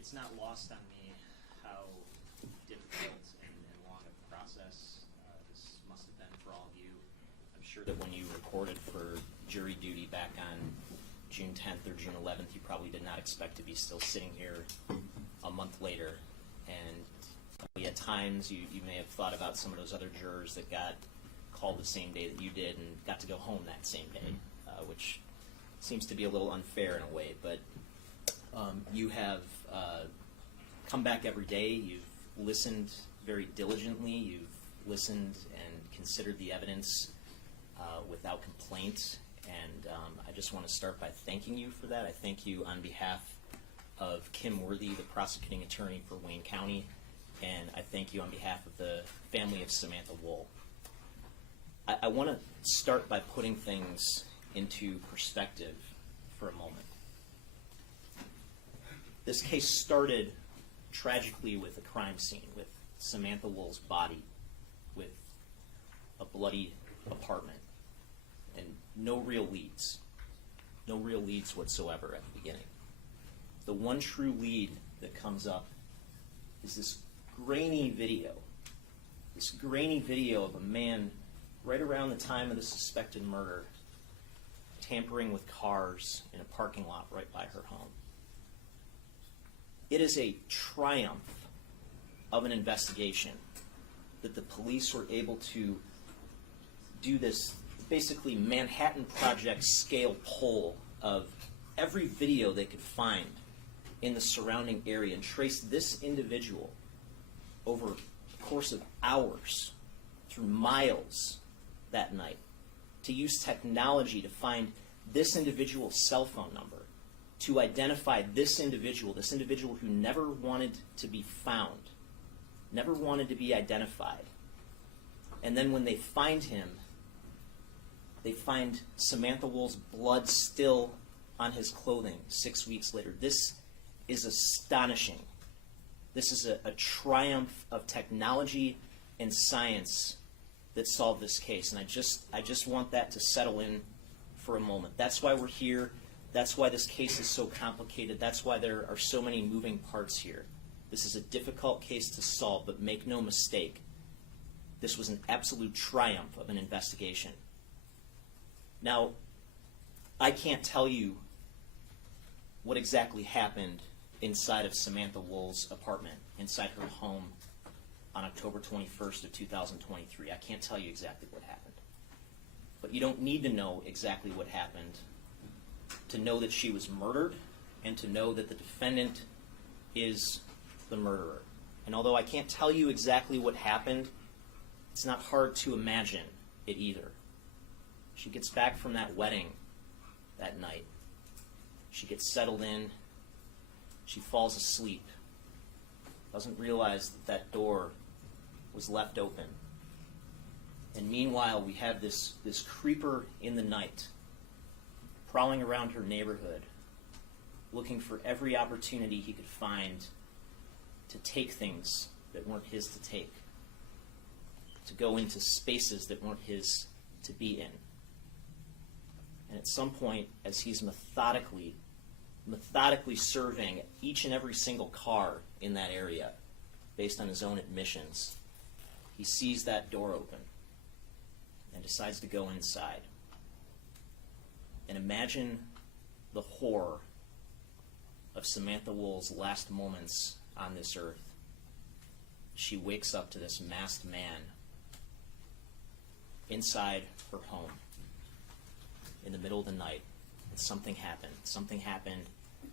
it's not lost on me how difficult and long a process this must have been for all of you. I'm sure that when you reported for jury duty back on June 10th or June 11th, you probably did not expect to be still sitting here a month later. And at times you may have thought about some of those other jurors that got called the same day that you did and got to go home that same day, which seems to be a little unfair in a way. But you have come back every day. You've listened very diligently. You've listened and considered the evidence without complaint. And I just want to start by thanking you for that. I thank you on behalf of Kim Worthy, the prosecuting attorney for Wayne County, and I thank you on behalf of the family of Samantha Woll. I want to start by putting things into perspective for a moment. This case started tragically with a crime scene, with Samantha Woll's body, with a bloody apartment, and no real leads whatsoever at the beginning. The one true lead that comes up is this grainy video of a man right around the time of the suspected murder tampering with cars in a parking lot right by her home. It is a triumph of an investigation that the police were able to do this basically Manhattan Project scale poll of every video they could find in the surrounding area and trace this individual over the course of hours through miles that night, to use technology to find this individual's cell phone number, to identify this individual who never wanted to be found, never wanted to be identified. And then when they find him, they find Samantha Woll's blood still on his clothing 6 weeks later. This is astonishing. This is a triumph of technology and science that solved this case. And I just want that to settle in for a moment. That's why we're here. That's why this case is so complicated. That's why there are so many moving parts here. This is a difficult case to solve, but make no mistake, this was an absolute triumph of an investigation. Now, I can't tell you what exactly happened inside of Samantha Woll's apartment, inside her home on October 21st of 2023. I can't tell you exactly what happened. But you don't need to know exactly what happened to know that she was murdered and to know that the defendant is the murderer. And although I can't tell you exactly what happened, it's not hard to imagine it either. She gets back from that wedding that night. She gets settled in. She falls asleep. Doesn't realize that that door was left open. And meanwhile, we have this creeper in the night prowling around her neighborhood, looking for every opportunity he could find to take things that weren't his to take, to go into spaces that weren't his to be in. And at some point, as he's methodically surveying each and every single car in that area, based on his own admissions, he sees that door open and decides to go inside. And imagine the horror of Samantha Woll's last moments on this earth. She wakes up to this masked man inside her home in the middle of the night. And something happened,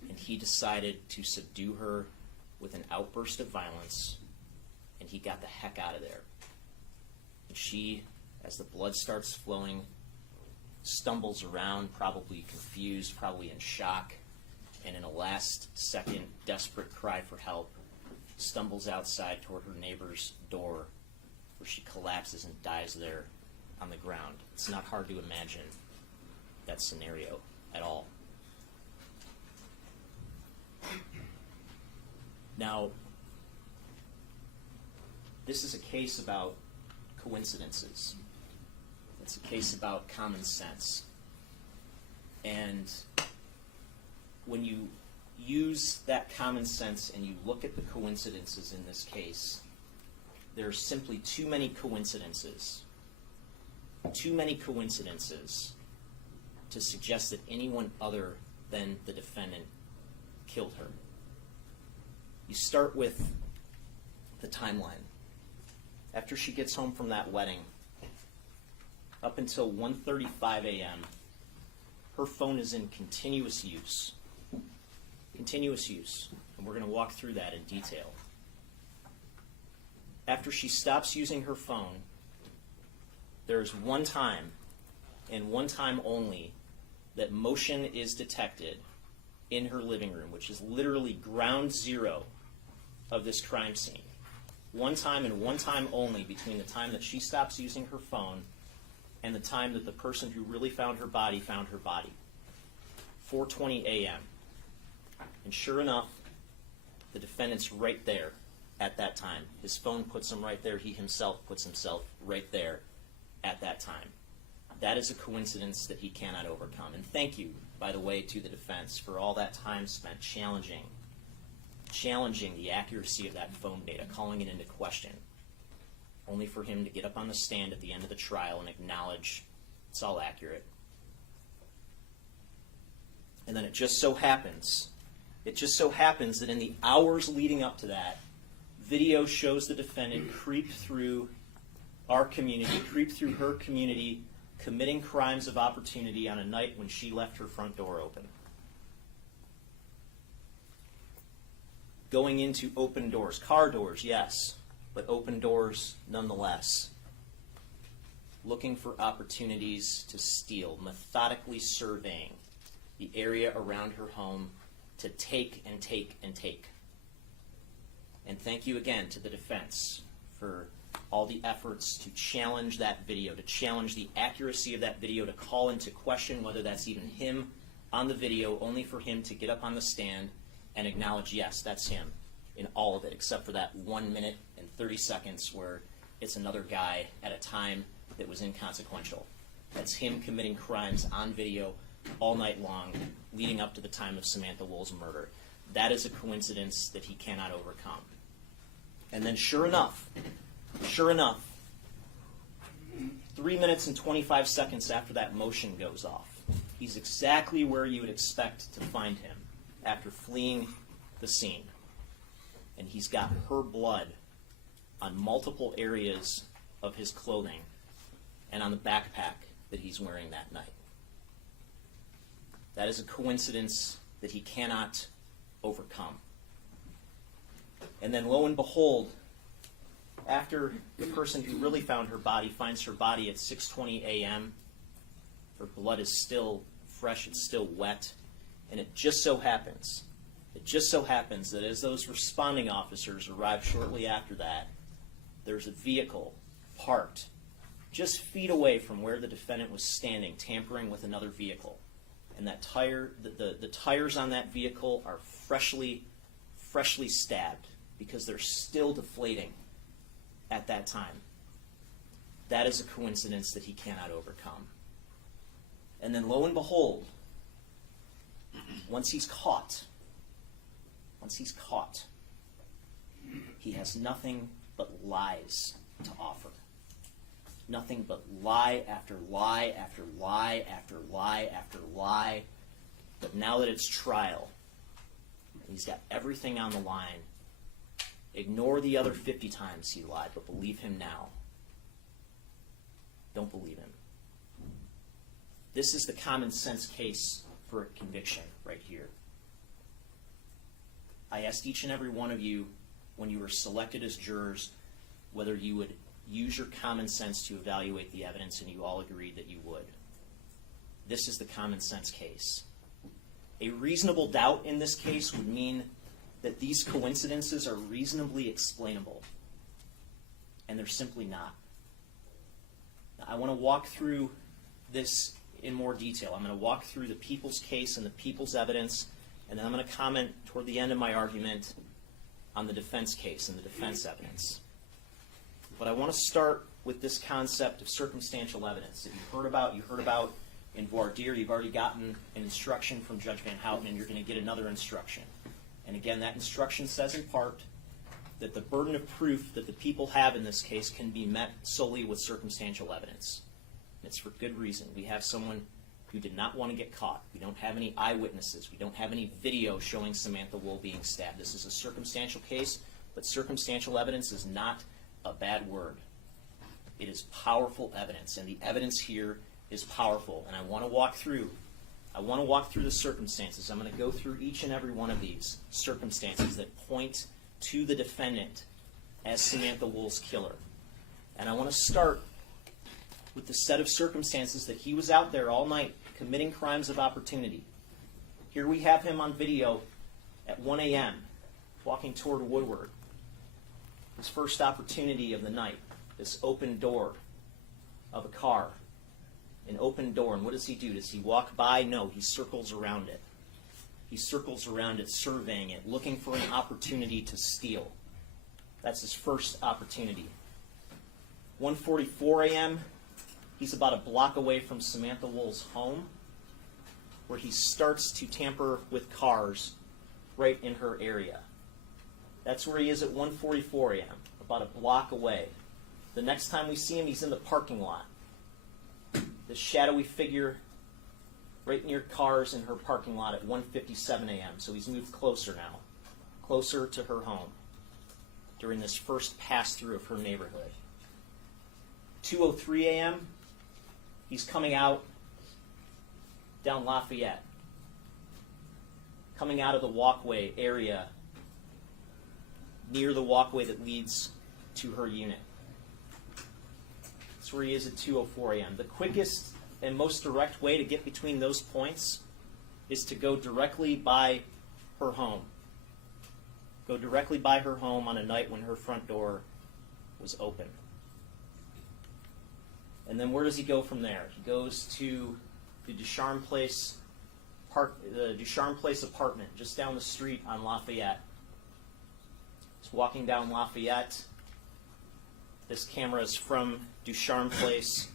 and he decided to subdue her with an outburst of violence, and he got the heck out of there. And she, as the blood starts flowing, stumbles around, probably confused, probably in shock, and in a last-second desperate cry for help, stumbles outside toward her neighbor's door, where she collapses and dies there on the ground. It's not hard to imagine that scenario at all. Now, this is a case about coincidences. It's a case about common sense. And when you use that common sense and you look at the coincidences in this case, there are simply too many coincidences to suggest that anyone other than the defendant killed her. You start with the timeline. After she gets home from that wedding, up until 1:35 a.m., her phone is in continuous use. Continuous use. And we're going to walk through that in detail. After she stops using her phone, there's one time, and one time only, that motion is detected in her living room, which is literally ground zero of this crime scene. One time and one time only between the time that she stops using her phone and the time that the person who really found her body found her body. 4:20 a.m. And sure enough, the defendant's right there at that time. His phone puts him right there. He himself puts himself right there at that time. That is a coincidence that he cannot overcome. And thank you, by the way, to the defense for all that time spent challenging the accuracy of that phone data, calling it into question, only for him to get up on the stand at the end of the trial and acknowledge it's all accurate. And then it just so happens that in the hours leading up to that, video shows the defendant creep through our community, creep through her community, committing crimes of opportunity on a night when she left her front door open. Going into open doors, car doors, yes, but open doors nonetheless. Looking for opportunities to steal, methodically surveying the area around her home to take and take and take. And thank you again to the defense for all the efforts to challenge that video, to challenge the accuracy of that video, to call into question whether that's even him on the video, only for him to get up on the stand and acknowledge, yes, that's him in all of it, except for that 1 minute and 30 seconds where it's another guy at a time that was inconsequential. That's him committing crimes on video all night long, leading up to the time of Samantha Woll's murder. That is a coincidence that he cannot overcome. And then sure enough, 3 minutes and 25 seconds after that motion goes off, he's exactly where you would expect to find him after fleeing the scene. And he's got her blood on multiple areas of his clothing and on the backpack that he's wearing that night. That is a coincidence that he cannot overcome. And then lo and behold, after the person who really found her body finds her body at 6:20 a.m., her blood is still fresh, it's still wet, and it just so happens that as those responding officers arrive shortly after that, there's a vehicle parked just feet away from where the defendant was standing, tampering with another vehicle. And that the tires on that vehicle are freshly stabbed because they're still deflating at that time. That is a coincidence that he cannot overcome. And then lo and behold, once he's caught, he has nothing but lies to offer. Nothing but lie after lie after lie after lie after lie. But now that it's trial, and he's got everything on the line, ignore the other 50 times he lied, but believe him now. Don't believe him. This is the common sense case for a conviction right here. I asked each and every one of you when you were selected as jurors whether you would use your common sense to evaluate the evidence, and you all agreed that you would. This is the common sense case. A reasonable doubt in this case would mean that these coincidences are reasonably explainable, and they're simply not. Now, I want to walk through this in more detail. I'm going to walk through the people's case and the people's evidence, and then I'm going to comment toward the end of my argument on the defense case and the defense evidence. But I want to start with this concept of circumstantial evidence that you heard about in voir dire. You've already gotten an instruction from Judge Van Houten, and you're going to get another instruction. And again, that instruction says in part that the burden of proof that the people have in this case can be met solely with circumstantial evidence. It's for good reason. We have someone who did not want to get caught. We don't have any eyewitnesses. We don't have any video showing Samantha Woll being stabbed. This is a circumstantial case, but circumstantial evidence is not a bad word. It is powerful evidence, and the evidence here is powerful. And I want to walk through the circumstances. I'm going to go through each and every one of these circumstances that point to the defendant as Samantha Woll's killer. And I want to start with the set of circumstances that he was out there all night committing crimes of opportunity. Here we have him on video at 1 a.m. walking toward Woodward. His first opportunity of the night, this open door of a car. An open door, and what does he do? Does he walk by? No, he circles around it. He circles around it, surveying it, looking for an opportunity to steal. That's his first opportunity. 1:44 a.m., he's about a block away from Samantha Woll's home, where he starts to tamper with cars right in her area. That's where he is at 1:44 a.m., about a block away. The next time we see him, he's in the parking lot. This shadowy figure right near cars in her parking lot at 1:57 a.m. So he's moved closer now, closer to her home during this first pass-through of her neighborhood. 2:03 a.m., he's coming out down Lafayette, coming out of the walkway area near the walkway that leads to her unit. That's where he is at 2:04 a.m. The quickest and most direct way to get between those points is to go directly by her home. Go directly by her home on a night when her front door was open. And then where does he go from there? He goes to the Ducharme Place apartment just down the street on Lafayette. He's walking down Lafayette. This camera is from Ducharme Place.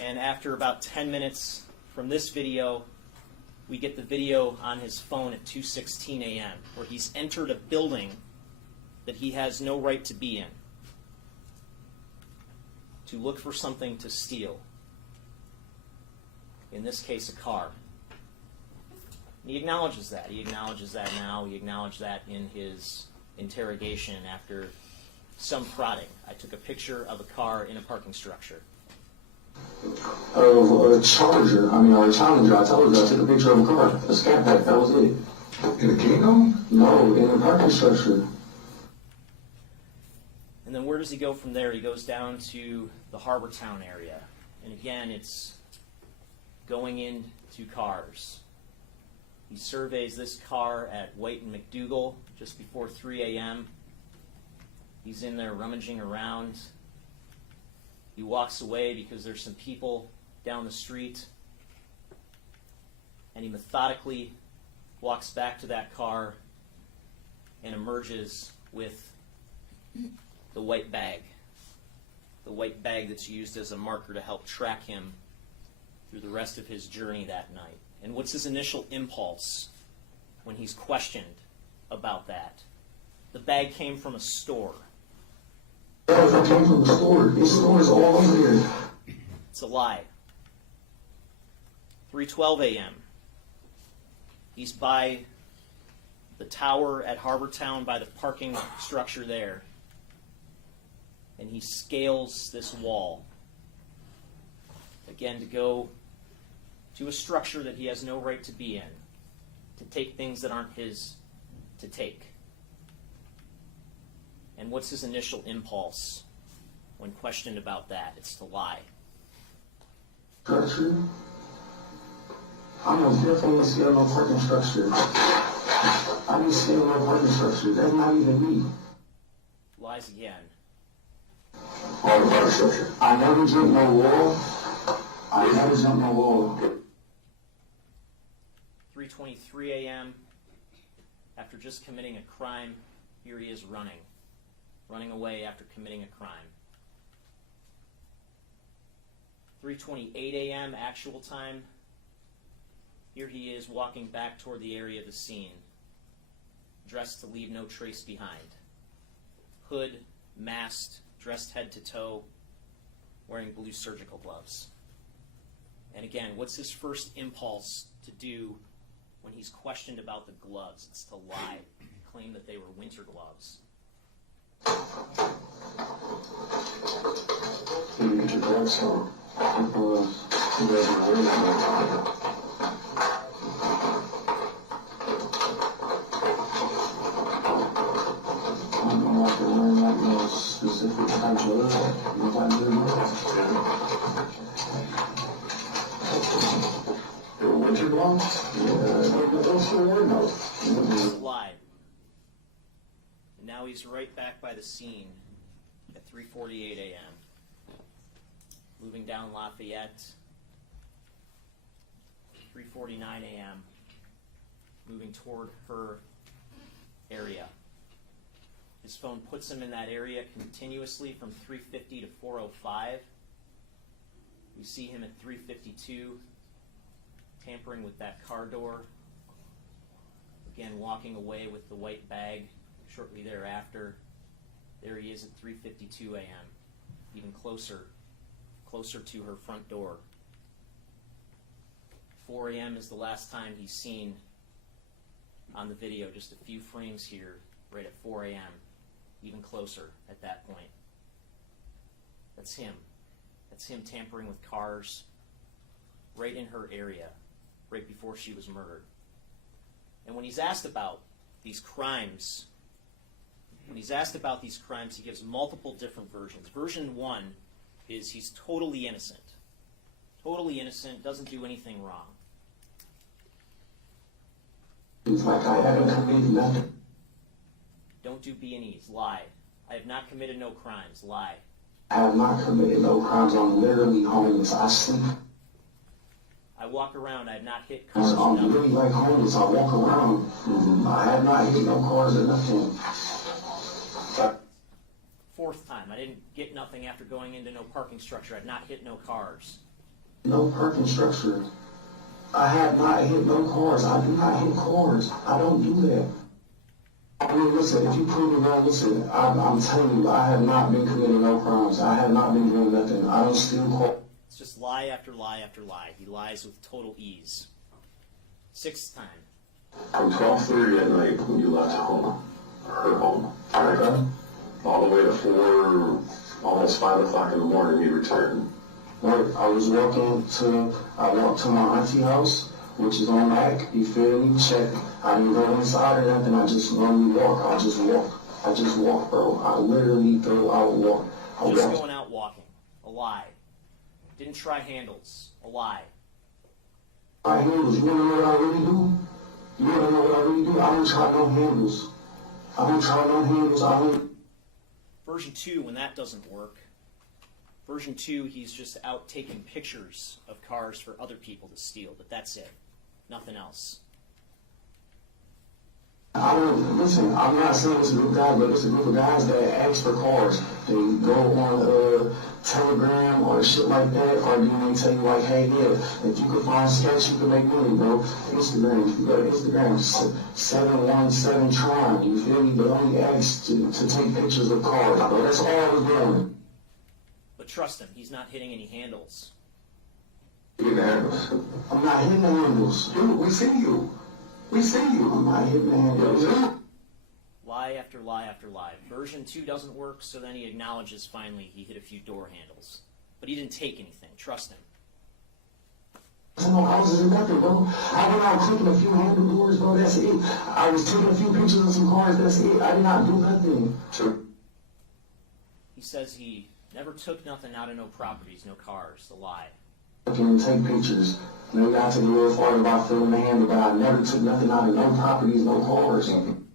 And after about 10 minutes from this video, we get the video on his phone at 2:16 a.m., where he's entered a building that he has no right to be in, to look for something to steal. In this case, a car. And he acknowledges that. He acknowledges that now. He acknowledged that in his interrogation after some prodding. I took a picture of a car in a parking structure. Of a Charger, or a Challenger. I told you, I took a picture of a car, a Scat Pack, that was it. In a Kingdom? No, in a parking structure. And then where does he go from there? He goes down to the Harbortown area. And again, it's going into cars. He surveys this car at White and McDougal just before 3 a.m. He's in there rummaging around. He walks away because there's some people down the street. And he methodically walks back to that car and emerges with the white bag. The white bag that's used as a marker to help track him through the rest of his journey that night. And what's his initial impulse when he's questioned about that? The bag came from a store. It came from the store. These stores all over here. It's a lie. 3:12 a.m. He's by the tower at Harbortown, by the parking structure there. And he scales this wall. Again, to go to a structure that he has no right to be in. To take things that aren't his to take. And what's his initial impulse when questioned about that? It's to lie. Structure? I'm most definitely scale no parking structure. I didn't scale no parking structure. That's not even me. Lies again. All the parking structure. I never jumped no wall. 3:23 a.m. After just committing a crime, here he is running away after committing a crime. 3:28 a.m. actual time. Here he is walking back toward the area of the scene. dressed to leave no trace behind. Hood, masked, dressed head to toe, wearing blue surgical gloves. And again, what's his first impulse to do when he's questioned about the gloves? It's to lie, claim that they were winter gloves. You get your drugs from people who doesn't worry about it. I'm not wearing like no specific type of look like the winter gloves? Yeah, what's the word though? Lied. And now he's right back by the scene at 3:48 a.m. Moving down Lafayette, 3:49 a.m. Moving toward her area. His phone puts him in that area continuously from 3:50 to 4:05. We see him at 3:52, tampering with that car door. Again, walking away with the white bag shortly thereafter. There he is at 3:52 a.m., even closer to her front door. 4 a.m. is the last time he's seen on the video, just a few frames here, right at 4 a.m., even closer at that point. That's him. That's him tampering with cars right in her area, right before she was murdered. And when he's asked about these crimes, he gives multiple different versions. Version 1 is he's totally innocent. Totally innocent, doesn't do anything wrong. It's like I haven't committed nothing. Don't do B&Es. Lie. I have not committed no crimes. Lie. I have not committed no crimes. I'm literally homeless. I sleep. I walk around. I have not hit cars. I'm literally like homeless. I walk around. I have not hit no cars or nothing. Fourth time. I didn't get nothing after going into no parking structure. I have not hit no cars. No parking structure. I have not hit no cars. I do not hit cars. I don't do that. I mean, listen, if you prove me wrong, listen, I'm telling you, I have not been committing no crimes. I have not been doing nothing. I don't steal cars. It's just lie after lie after lie. He lies with total ease. Sixth time. From 12:30 at night when you left home, her home, right? All the way to 4, almost 5 o'clock in the morning, you returned. Right, I walked to my auntie house, which is on Mac, you feel me? Check. I didn't go inside or nothing, I just normally walk. I just walk, bro. I literally go out and walk. Just going out walking. A lie. Didn't try handles. A lie. My handles, you wanna know what I really do? You wanna know what I really do? I don't try no handles. I don't. Version 2, when that doesn't work. Version 2, he's just out taking pictures of cars for other people to steal, but that's it. Nothing else. Listen, I'm not saying it's a group of guys, but it's a group of guys that ask for cars. They go on Telegram or shit like that, or then they tell you like, hey, yeah, if you could find sketch, you could make money, bro. Instagram, if you go to Instagram, 717 Tron, you feel me? They only ask to take pictures of cars, bro. That's all I was doing. But trust him, he's not hitting any handles. Hitting the handles. I'm not hitting the handles. Dude, we see you. I'm not hitting the handles. Lie after lie after lie. Version 2 doesn't work, so then he acknowledges finally he hit a few door handles. But he didn't take anything. Trust him. No houses or nothing, bro. I went out clicking a few handle doors, bro. That's it. I was taking a few pictures of some cars. That's it. I did not do nothing. He says he never took nothing out of no properties, no cars. A lie. I can take pictures. Maybe I took a little farther about filming the handle, but I never took nothing out of no properties, no cars. And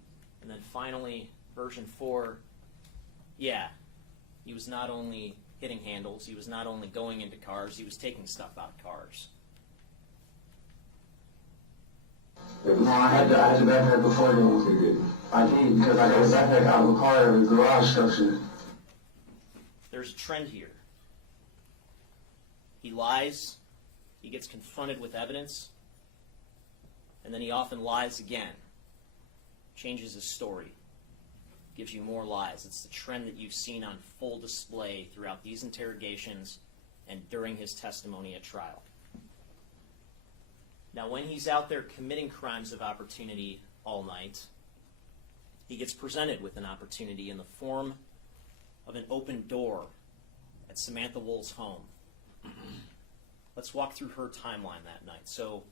then finally, version 4, yeah, he was not only hitting handles, he was not only going into cars, he was taking stuff out of cars. No, I had the backpack before then. I did, because I got a backpack out of the car in the garage structure. There's a trend here. He lies, he gets confronted with evidence, and then he often lies again, changes his story, gives you more lies. It's the trend that you've seen on full display throughout these interrogations and during his testimony at trial. Now, when he's out there committing crimes of opportunity all night, he gets presented with an opportunity in the form of an open door at Samantha Woll's home. Let's walk through her timeline that night. So,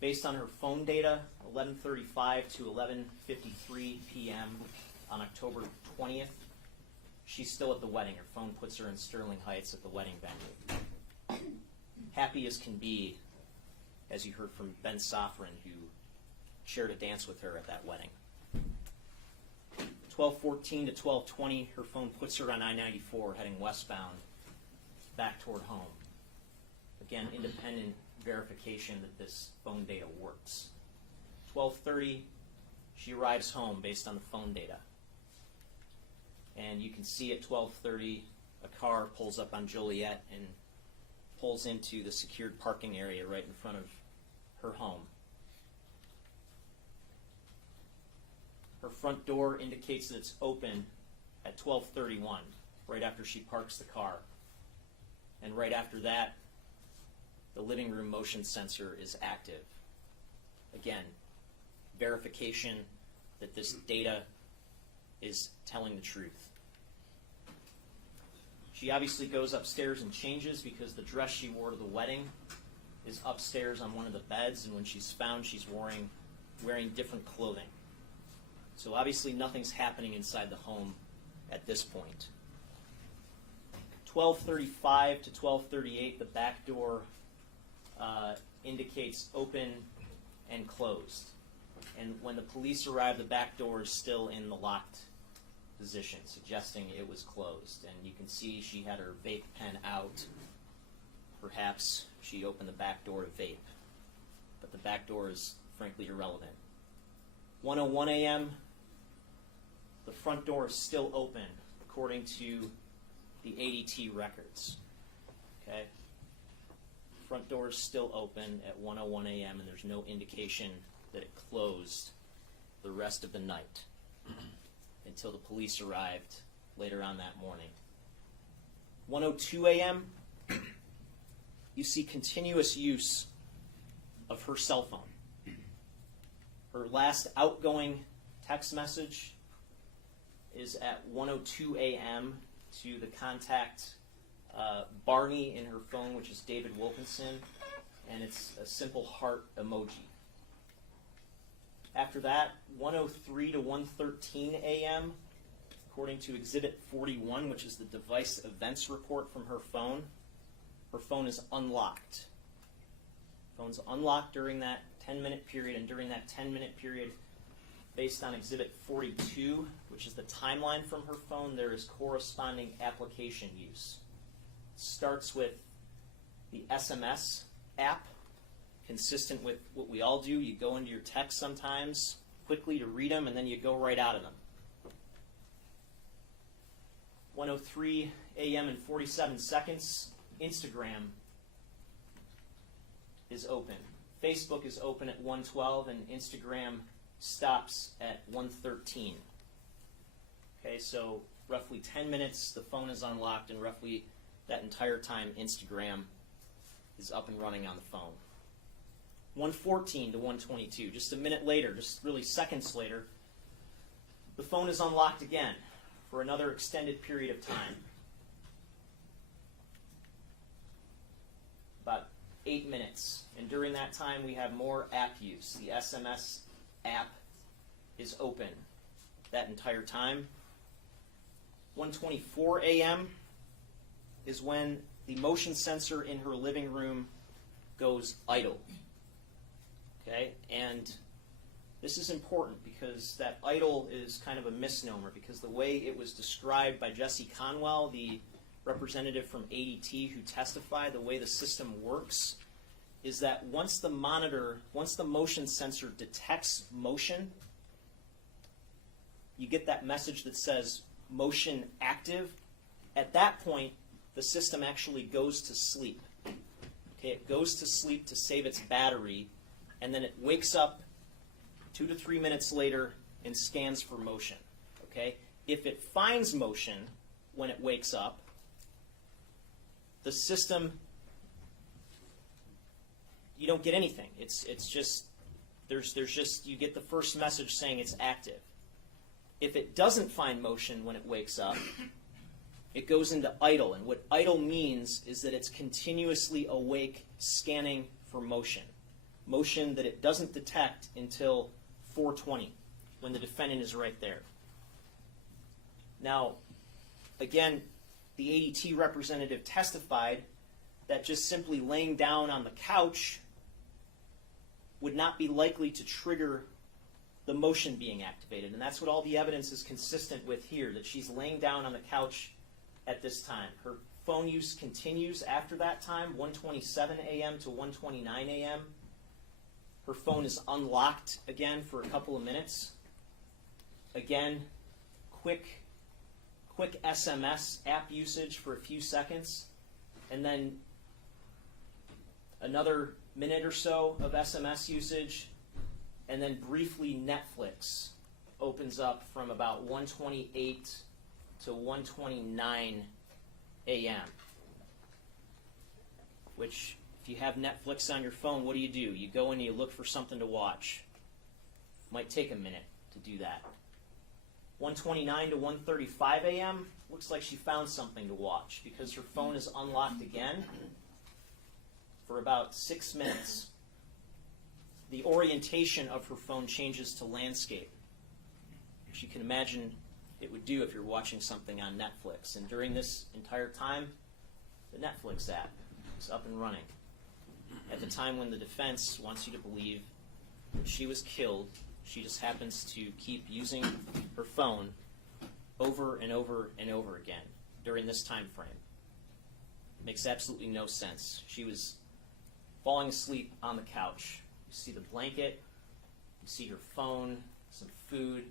based on her phone data, 11:35 to 11:53 p.m. on October 20th, she's still at the wedding. Her phone puts her in Sterling Heights at the wedding venue. Happy as can be, as you heard from Ben Sofrin, who shared a dance with her at that wedding. 12:14 to 12:20, her phone puts her on I-94 heading westbound back toward home. Again, independent verification that this phone data works. 12:30, she arrives home based on the phone data. And you can see at 12:30, a car pulls up on Joliet and pulls into the secured parking area right in front of her home. Her front door indicates that it's open at 12:31, right after she parks the car. And right after that, the living room motion sensor is active. Again, verification that this data is telling the truth. She obviously goes upstairs and changes because the dress she wore to the wedding is upstairs on one of the beds, and when she's found, she's wearing different clothing. So obviously nothing's happening inside the home at this point. 12:35 to 12:38, the back door indicates open and closed. And when the police arrive, the back door is still in the locked position, suggesting it was closed. And you can see she had her vape pen out. Perhaps she opened the back door to vape. But the back door is frankly irrelevant. 1:01 a.m., the front door is still open, according to the ADT records. Okay? Front door is still open at 1:01 a.m., and there's no indication that it closed the rest of the night until the police arrived later on that morning. 1:02 a.m., you see continuous use of her cell phone. Her last outgoing text message is at 1:02 a.m. to the contact Barney in her phone, which is David Wilkinson, and it's a simple heart emoji. After that, 1:03 to 1:13 a.m., according to Exhibit 41, which is the device events report from her phone is unlocked. Phone's unlocked during that 10-minute period, and during that 10-minute period, based on Exhibit 42, which is the timeline from her phone, there is corresponding application use. It starts with the SMS app, consistent with what we all do. You go into your text sometimes quickly to read them, and then you go right out of them. 1:03 a.m. and 47 seconds, Instagram is open. Facebook is open at 1:12, and Instagram stops at 1:13. Okay, so roughly 10 minutes, the phone is unlocked, and roughly that entire time, Instagram is up and running on the phone. 1:14 to 1:22, just a minute later, just really seconds later, the phone is unlocked again for another extended period of time. About 8 minutes. And during that time, we have more app use. The SMS app is open that entire time. 1:24 a.m. is when the motion sensor in her living room goes idle. Okay, and this is important because that idle is kind of a misnomer, because the way it was described by Jesse Conwell, the representative from ADT who testified, the way the system works is that once the motion sensor detects motion, you get that message that says motion active. At that point, the system actually goes to sleep. Okay, it goes to sleep to save its battery, and then it wakes up 2 to 3 minutes later and scans for motion. Okay? If it finds motion when it wakes up, the system, you don't get anything. It's just there's just you get the first message saying it's active. If it doesn't find motion when it wakes up, it goes into idle. And what idle means is that it's continuously awake, scanning for motion. Motion that it doesn't detect until 4:20, when the defendant is right there. Now, again, the ADT representative testified that just simply laying down on the couch would not be likely to trigger the motion being activated. And that's what all the evidence is consistent with here, that she's laying down on the couch at this time. Her phone use continues after that time, 1:27 a.m. to 1:29 a.m. Her phone is unlocked again for a couple of minutes. Again, quick SMS app usage for a few seconds, and then another minute or so of SMS usage, and then briefly Netflix opens up from about 1:28 to 1:29 a.m. Which, if you have Netflix on your phone, what do? You go and you look for something to watch. Might take a minute to do that. 1:29 to 1:35 a.m. looks like she found something to watch because her phone is unlocked again for about 6 minutes. The orientation of her phone changes to landscape, which you can imagine it would do if you're watching something on Netflix. And during this entire time, the Netflix app is up and running. At the time when the defense wants you to believe that she was killed, she just happens to keep using her phone over and over and over again during this time frame. Makes absolutely no sense. She was falling asleep on the couch. You see the blanket, you see her phone, some food,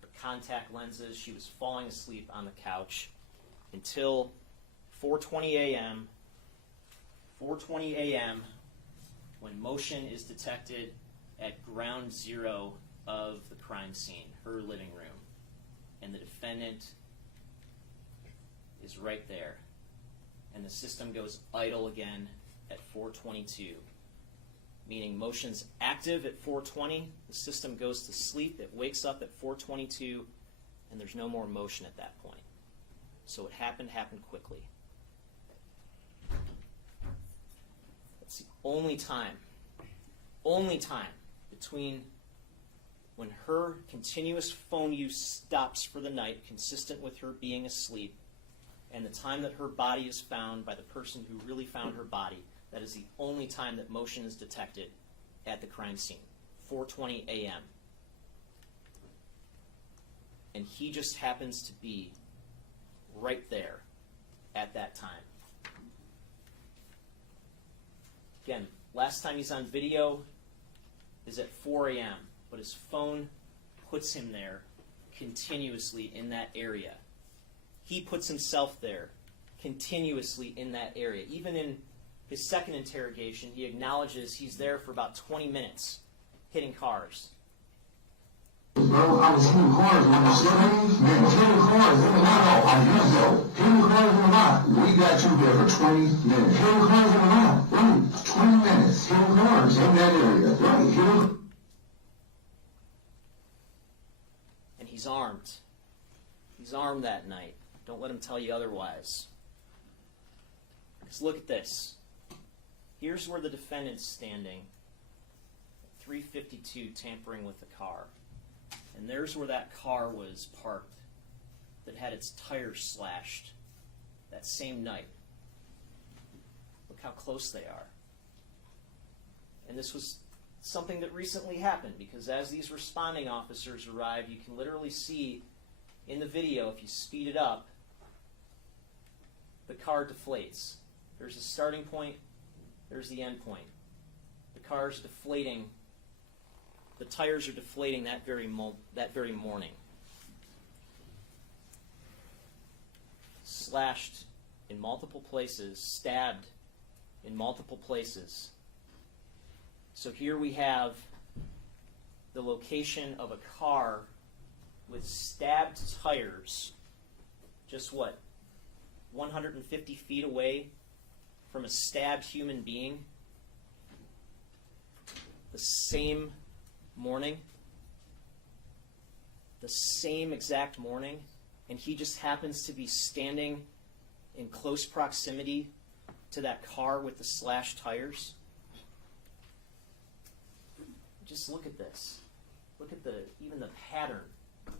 her contact lenses. She was falling asleep on the couch until 4:20 a.m. 4:20 a.m. when motion is detected at ground zero of the crime scene, her living room. And the defendant is right there. And the system goes idle again at 4:22. Meaning motion's active at 4:20, the system goes to sleep, it wakes up at 4:22, and there's no more motion at that point. So it happened quickly. That's the only time between when her continuous phone use stops for the night, consistent with her being asleep, and the time that her body is found by the person who really found her body. That is the only time that motion is detected at the crime scene, 4:20 a.m. And he just happens to be right there at that time. Again, last time he's on video is at 4 a.m., but his phone puts him there continuously in that area. He puts himself there continuously in that area. Even in his second interrogation, he acknowledges he's there for about 20 minutes, hitting cars. Bro, I was hitting cars when I was hitting cars in the lot. I used though. Hitting cars in the lot. We got you there for 20 minutes. Hitting cars in the lot. Right. 20 minutes. Hitting cars in that area. Right. Hitting. And he's armed. He's armed that night. Don't let him tell you otherwise. Because look at this. Here's where the defendant's standing, 352, tampering with the car. And there's where that car was parked that had its tires slashed that same night. Look how close they are. And this was something that recently happened, because as these responding officers arrive, you can literally see in the video, if you speed it up, the car deflates. There's a starting point. There's the end point. The car's deflating. The tires are deflating that very morning. Slashed in multiple places, stabbed in multiple places. So here we have the location of a car with stabbed tires, just what, 150 feet away from a stabbed human being, the same morning, the same exact morning, and he just happens to be standing in close proximity to that car with the slashed tires. Just look at this. Look at even the pattern. I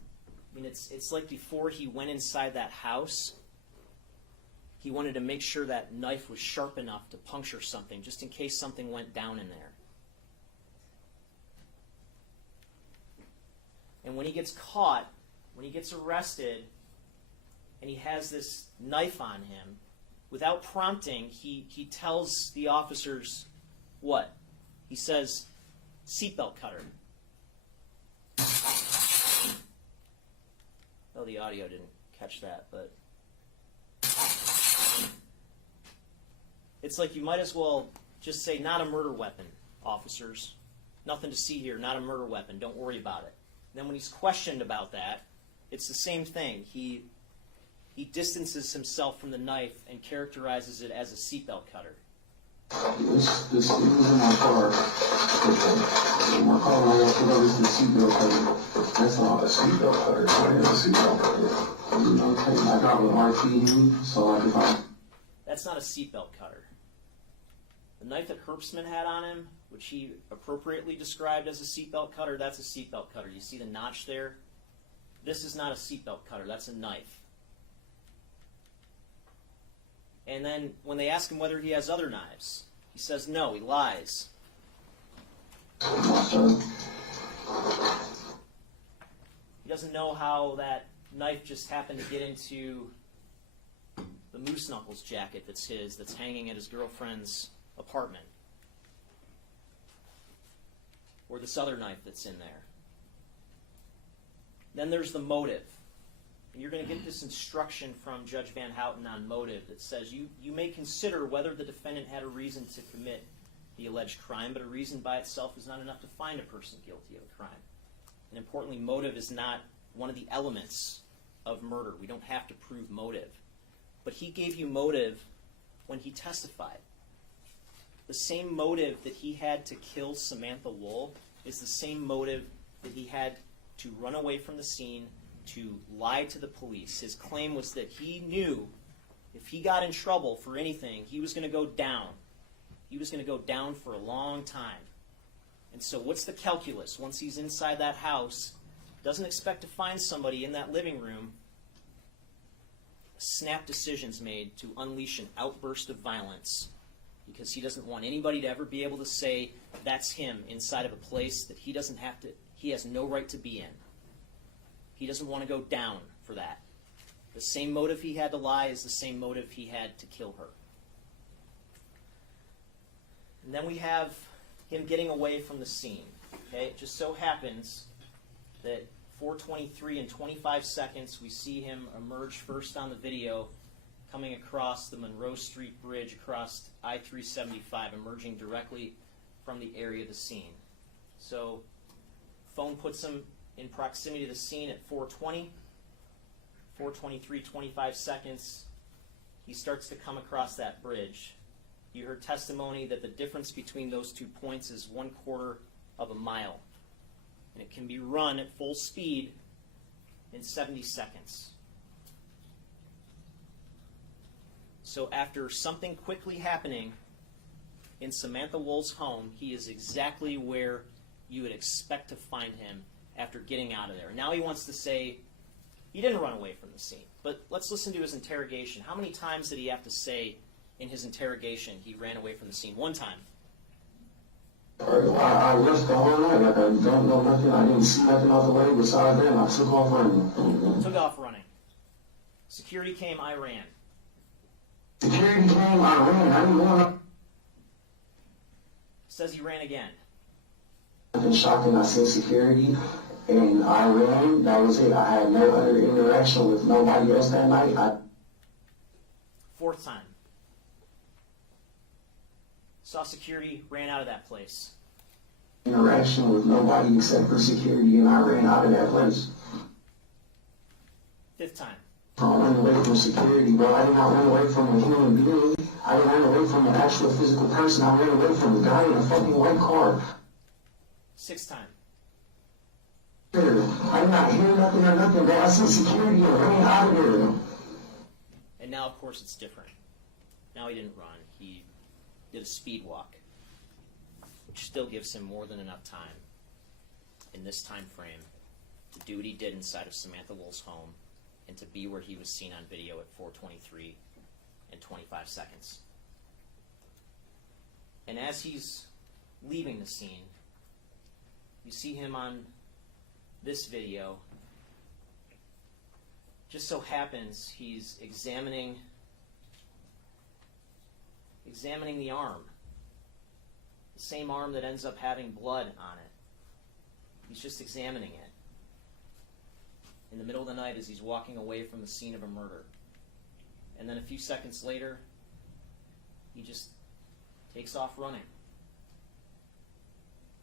mean, it's like before he went inside that house, he wanted to make sure that knife was sharp enough to puncture something, just in case something went down in there. And when he gets caught, when he gets arrested, and he has this knife on him, without prompting, he tells the officers what? He says, "Seatbelt cutter." Oh, the audio didn't catch that, but it's like you might as well just say, "Not a murder weapon, officers. Nothing to see here, not a murder weapon. Don't worry about it." And then when he's questioned about that, it's the same thing. He distances himself from the knife and characterizes it as a seatbelt cutter. This was in my car. In my car, when I walked over, this is the seatbelt cutter. That's not a seatbelt cutter. What is a seatbelt cutter? You know, I got an RPU, so like if I... That's not a seatbelt cutter. The knife that Herbstman had on him, which he appropriately described as a seatbelt cutter, that's a seatbelt cutter. You see the notch there? This is not a seatbelt cutter. That's a knife. And then when they ask him whether he has other knives, he says no, he lies. He doesn't know how that knife just happened to get into the Moose Knuckles jacket that's his, that's hanging at his girlfriend's apartment. Or this other knife that's in there. Then there's the motive. And you're going to get this instruction from Judge Van Houten on motive that says you may consider whether the defendant had a reason to commit the alleged crime, but a reason by itself is not enough to find a person guilty of a crime. And importantly, motive is not one of the elements of murder. We don't have to prove motive. But he gave you motive when he testified. The same motive that he had to kill Samantha Woll is the same motive that he had to run away from the scene, to lie to the police. His claim was that he knew if he got in trouble for anything, he was going to go down. He was going to go down for a long time. And so what's the calculus? Once he's inside that house, doesn't expect to find somebody in that living room. Snap decisions made to unleash an outburst of violence because he doesn't want anybody to ever be able to say that's him inside of a place that he has no right to be in. He doesn't want to go down for that. The same motive he had to lie is the same motive he had to kill her. And then we have him getting away from the scene. Okay? It just so happens that 4:23 and 25 seconds, we see him emerge first on the video, coming across the Monroe Street Bridge across I-375, emerging directly from the area of the scene. So, phone puts him in proximity to the scene at 4:20. 4:23, 25 seconds, he starts to come across that bridge. You heard testimony that the difference between those 2 points is 1/4 of a mile. And it can be run at full speed in 70 seconds. So after something quickly happening in Samantha Woll's home, he is exactly where you would expect to find him after getting out of there. Now he wants to say he didn't run away from the scene. But let's listen to his interrogation. How many times did he have to say in his interrogation he ran away from the scene? One time. I left the whole night. Like I don't know nothing. I didn't see nothing out the way. Besides that, I took off running. Took off running. Security came, I ran. Security came, I ran. I didn't want Says he ran again. to. In shocking, I seen security, and I ran. That was it. I had no other interaction with nobody else that night. Fourth time. Saw security, ran out of that place. Interaction with nobody except for security, and I ran out of that place. 5th time. I ran away from security, bro. I did not run away from a human being. I didn't run away from an actual physical person. I ran away from a guy in a fucking white car. 6th time. I did not hear nothing or nothing, bro. I see security and ran out of there. And now, of course, it's different. Now he didn't run. He did a speed walk, which still gives him more than enough time in this time frame to do what he did inside of Samantha Woll's home and to be where he was seen on video at 4:23 and 25 seconds. And as he's leaving the scene, you see him on this video. Just so happens he's examining the arm. The same arm that ends up having blood on it. He's just examining it in the middle of the night as he's walking away from the scene of a murder. And then a few seconds later, he just takes off running.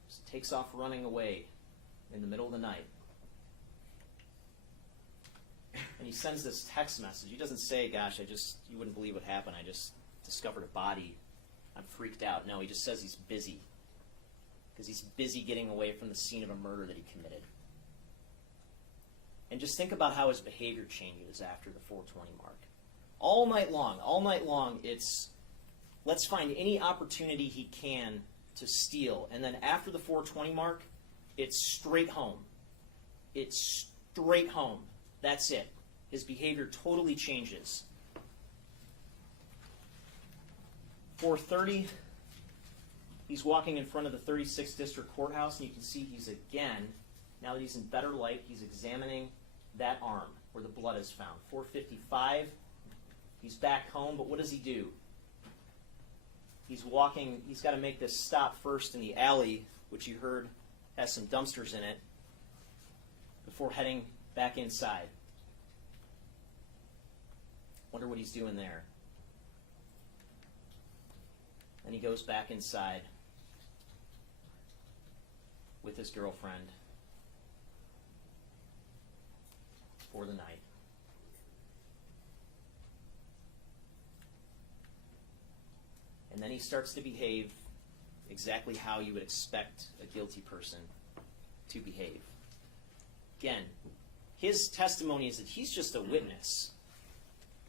Just takes off running away in the middle of the night. And he sends this text message. He doesn't say, gosh, you wouldn't believe what happened. I just discovered a body. I'm freaked out. No, he just says he's busy. Because he's busy getting away from the scene of a murder that he committed. And just think about how his behavior changes after the 4:20 mark. All night long, it's let's find any opportunity he can to steal. And then after the 4:20 mark, it's straight home. It's straight home. That's it. His behavior totally changes. 4:30, he's walking in front of the 36th District Courthouse, and you can see he's again, now that he's in better light, he's examining that arm where the blood is found. 4:55, he's back home, but what does he do? He's walking, he's got to make this stop first in the alley, which you heard has some dumpsters in it, before heading back inside. Wonder what he's doing there. And he goes back inside with his girlfriend for the night. And then he starts to behave exactly how you would expect a guilty person to behave. Again, his testimony is that he's just a witness.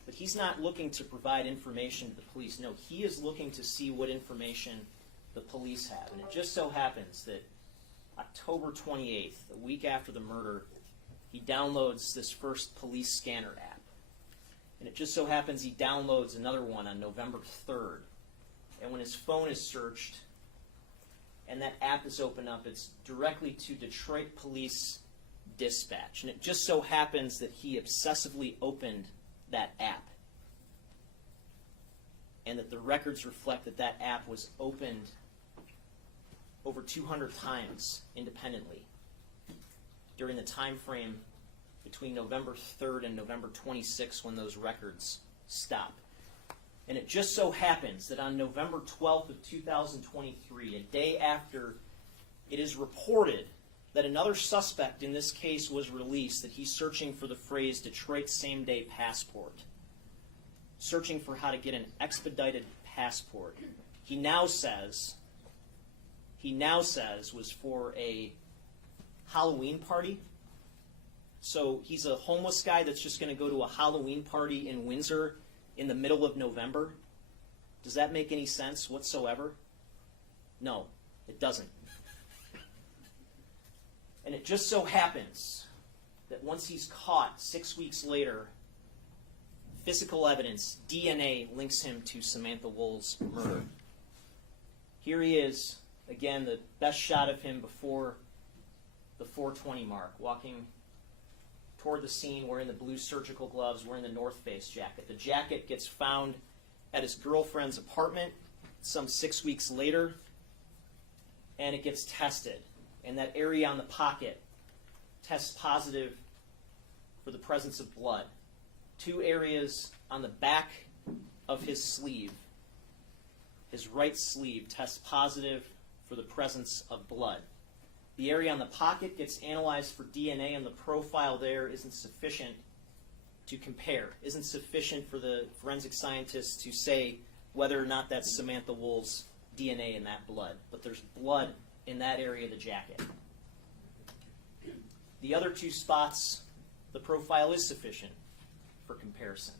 But he's not looking to provide information to the police. No, he is looking to see what information the police have. And it just so happens that October 28th, a week after the murder, he downloads this first police scanner app. And it just so happens he downloads another one on November 3rd. And when his phone is searched and that app is opened up, it's directly to Detroit Police Dispatch. And it just so happens that he obsessively opened that app. And that the records reflect that that app was opened over 200 times independently during the time frame between November 3rd and November 26th when those records stop. And it just so happens that on November 12th of 2023, a day after it is reported that another suspect in this case was released, that he's searching for the phrase Detroit same-day passport, searching for how to get an expedited passport. He now says was for a Halloween party. So he's a homeless guy that's just going to go to a Halloween party in Windsor in the middle of November. Does that make any sense whatsoever? No, it doesn't. And it just so happens that once he's caught 6 weeks later, physical evidence, DNA, links him to Samantha Woll's murder. Here he is, again, the best shot of him before the 4:20 mark, walking toward the scene wearing the blue surgical gloves, wearing the North Face jacket. The jacket gets found at his girlfriend's apartment some 6 weeks later, and it gets tested. And that area on the pocket tests positive for the presence of blood. 2 areas on the back of his sleeve, his right sleeve, tests positive for the presence of blood. The area on the pocket gets analyzed for DNA, and the profile there isn't sufficient to compare, isn't sufficient for the forensic scientists to say whether or not that's Samantha Woll's DNA in that blood. But there's blood in that area of the jacket. The other two spots, the profile is sufficient for comparison.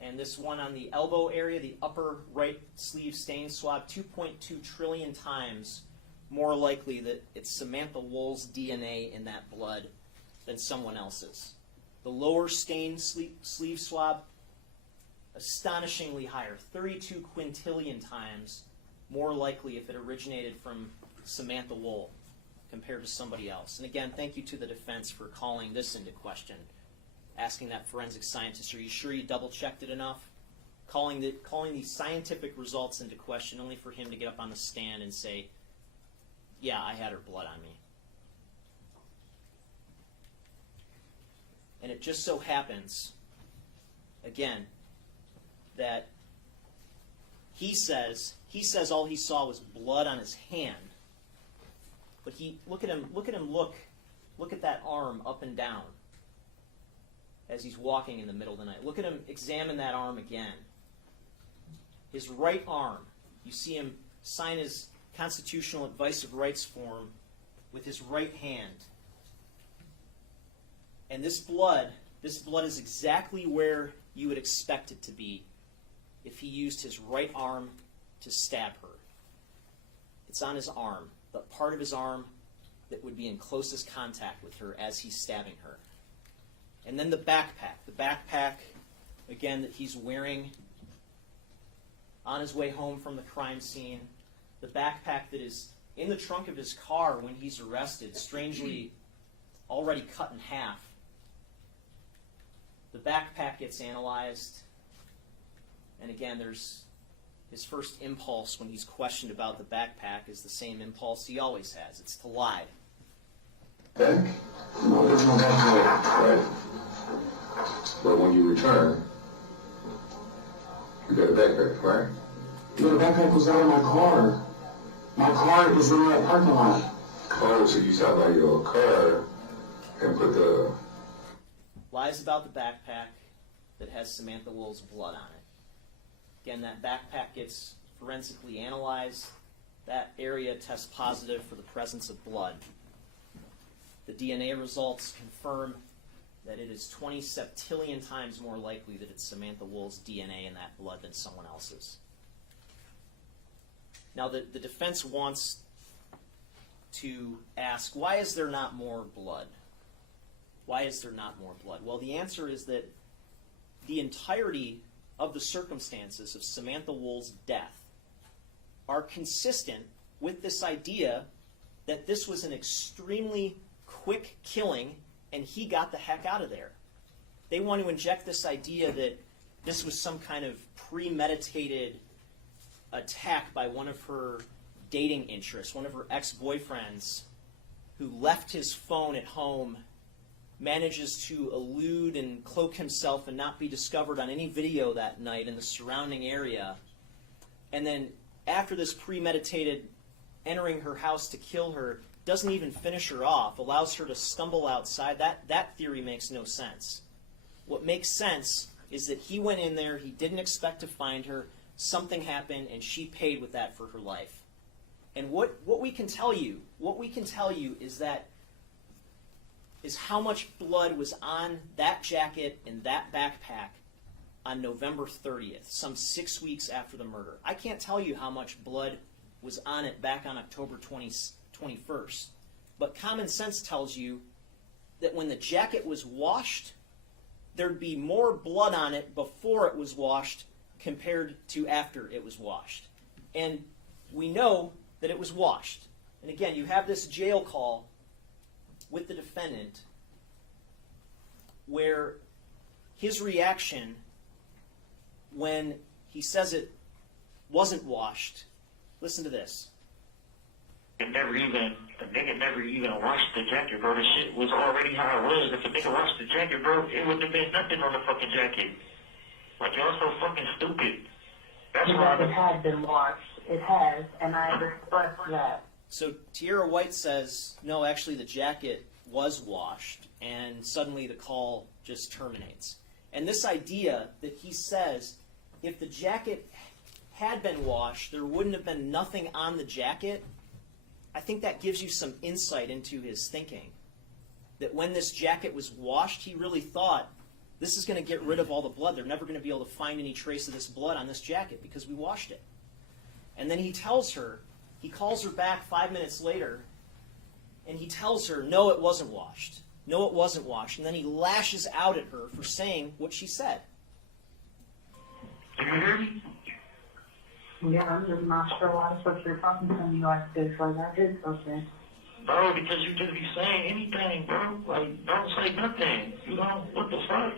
And this one on the elbow area, the upper right sleeve stain swab, 2.2 trillion times more likely that it's Samantha Woll's DNA in that blood than someone else's. The lower stain sleeve swab, astonishingly higher, 32 quintillion times more likely if it originated from Samantha Woll compared to somebody else. And again, thank you to the defense for calling this into question, asking that forensic scientist, are you sure you double-checked it enough? Calling these scientific results into question only for him to get up on the stand and say, yeah, I had her blood on me. And it just so happens, again, that he says all he saw was blood on his hand. But look at that arm up and down as he's walking in the middle of the night. Look at him examine that arm again. His right arm, you see him sign his constitutional advice of rights form with his right hand. And this blood is exactly where you would expect it to be if he used his right arm to stab her. It's on his arm, the part of his arm that would be in closest contact with her as he's stabbing her. And then the backpack, again, that he's wearing on his way home from the crime scene, the backpack that is in the trunk of his car when he's arrested, strangely already cut in half. The backpack gets analyzed, and again, there's his first impulse when he's questioned about the backpack is the same impulse he always has. It's to lie. Back? No, there's no back there. Right. But when you return, you got a backpack, right? Yeah, the backpack was out of my car. My car is in that parking lot. Oh, so you sat by your car and put the... Lies about the backpack that has Samantha Woll's blood on it. Again, that backpack gets forensically analyzed. That area tests positive for the presence of blood. The DNA results confirm that it is 20 septillion times more likely that it's Samantha Woll's DNA in that blood than someone else's. Now, the defense wants to ask, why is there not more blood? Why is there not more blood? Well, the answer is that the entirety of the circumstances of Samantha Woll's death are consistent with this idea that this was an extremely quick killing and he got the heck out of there. They want to inject this idea that this was some kind of premeditated attack by one of her dating interests, one of her ex-boyfriends who left his phone at home, manages to elude and cloak himself and not be discovered on any video that night in the surrounding area. And then after this premeditated entering her house to kill her, doesn't even finish her off, allows her to stumble outside. That theory makes no sense. What makes sense is that he went in there, he didn't expect to find her, something happened, and she paid with that for her life. And what we can tell you is how much blood was on that jacket and that backpack on November 30th, some 6 weeks after the murder. I can't tell you how much blood was on it back on October 21st. But common sense tells you that when the jacket was washed, there'd be more blood on it before it was washed compared to after it was washed. And we know that it was washed. And again, you have this jail call with the defendant where his reaction when he says it wasn't washed, listen to this. The nigga never even washed the jacket, bro. The shit was already how it was. If a nigga washed the jacket, bro, it wouldn't have been nothing on the fucking jacket. Like, y'all so fucking stupid. That's why it has been washed. It has, and I respect that. So Tierra White says, no, actually the jacket was washed, and suddenly the call just terminates. And this idea that he says, if the jacket had been washed, there wouldn't have been nothing on the jacket, I think that gives you some insight into his thinking. That when this jacket was washed, he really thought, this is going to get rid of all the blood. They're never going to be able to find any trace of this blood on this jacket because we washed it. And then he calls her back 5 minutes later, and he tells her, no, it wasn't washed. No, it wasn't washed. And then he lashes out at her for saying what she said. Do you hear me? Yeah, I'm just not sure why the fuck you're talking to me like this. Like, I did something. Bro, because you just be saying anything, bro. Like, don't say nothing. You know, what the fuck?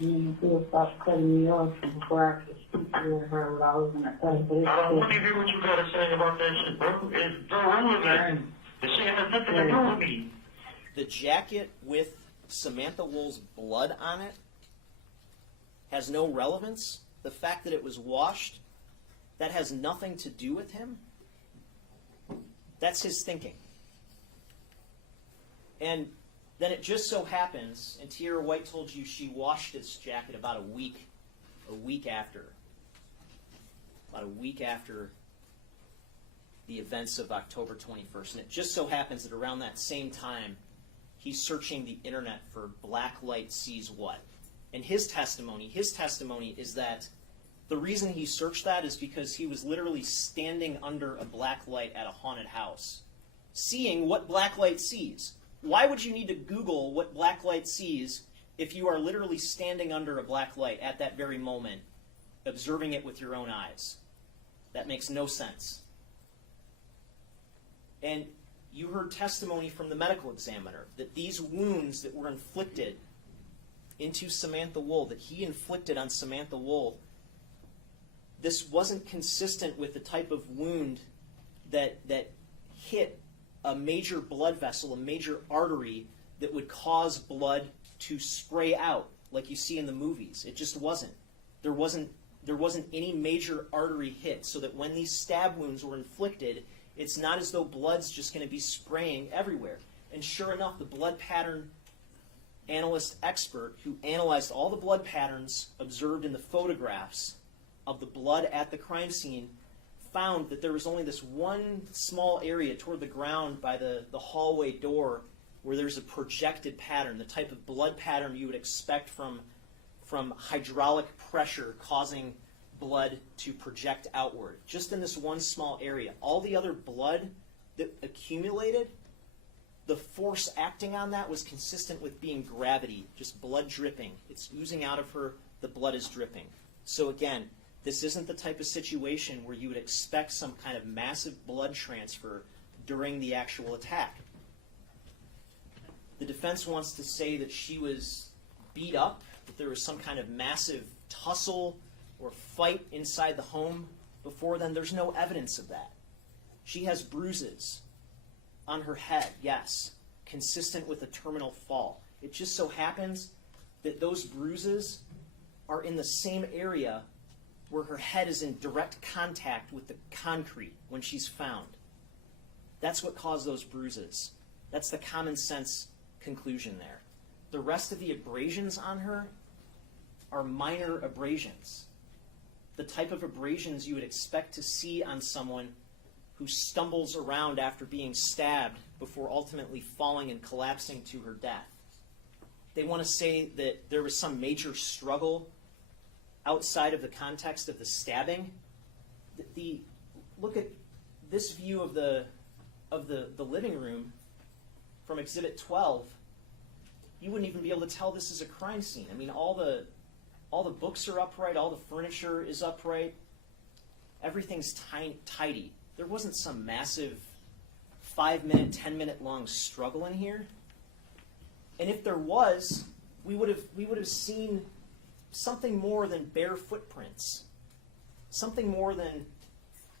You could stop cutting me off before I could speak to her what I was going to say. But I don't want to hear what you got to say about that shit, bro. It's irrelevant. The shit has nothing to do with me. The jacket with Samantha Woll's blood on it has no relevance. The fact that it was washed, that has nothing to do with him. That's his thinking. And then it just so happens, and Tierra White told you she washed this jacket about a week after. About a week after the events of October 21st. And it just so happens that around that same time, he's searching the internet for black light sees what. And his testimony is that the reason he searched that is because he was literally standing under a black light at a haunted house, seeing what black light sees. Why would you need to Google what black light sees if you are literally standing under a black light at that very moment, observing it with your own eyes? That makes no sense. And you heard testimony from the medical examiner that these wounds that were inflicted into Samantha Woll, that he inflicted on Samantha Woll, this wasn't consistent with the type of wound that hit a major blood vessel, a major artery that would cause blood to spray out like you see in the movies. It just wasn't. There wasn't any major artery hit, so that when these stab wounds were inflicted, it's not as though blood's just going to be spraying everywhere. And sure enough, the blood pattern analyst expert who analyzed all the blood patterns observed in the photographs of the blood at the crime scene found that there was only this one small area toward the ground by the hallway door where there's a projected pattern, the type of blood pattern you would expect from hydraulic pressure causing blood to project outward. Just in this one small area. All the other blood that accumulated, the force acting on that was consistent with being gravity, just blood dripping. It's oozing out of her, the blood is dripping. So again, this isn't the type of situation where you would expect some kind of massive blood transfer during the actual attack. The defense wants to say that she was beat up, that there was some kind of massive tussle or fight inside the home before then. There's no evidence of that. She has bruises on her head, yes, consistent with a terminal fall. It just so happens that those bruises are in the same area where her head is in direct contact with the concrete when she's found. That's what caused those bruises. That's the common sense conclusion there. The rest of the abrasions on her are minor abrasions. The type of abrasions you would expect to see on someone who stumbles around after being stabbed before ultimately falling and collapsing to her death. They want to say that there was some major struggle outside of the context of the stabbing. Look at this view of the living room from Exhibit 12. You wouldn't even be able to tell this is a crime scene. I mean, all the books are upright, all the furniture is upright, everything's tidy. There wasn't some massive 5-minute, 10-minute long struggle in here. And if there was, we would have seen something more than bare footprints. Something more than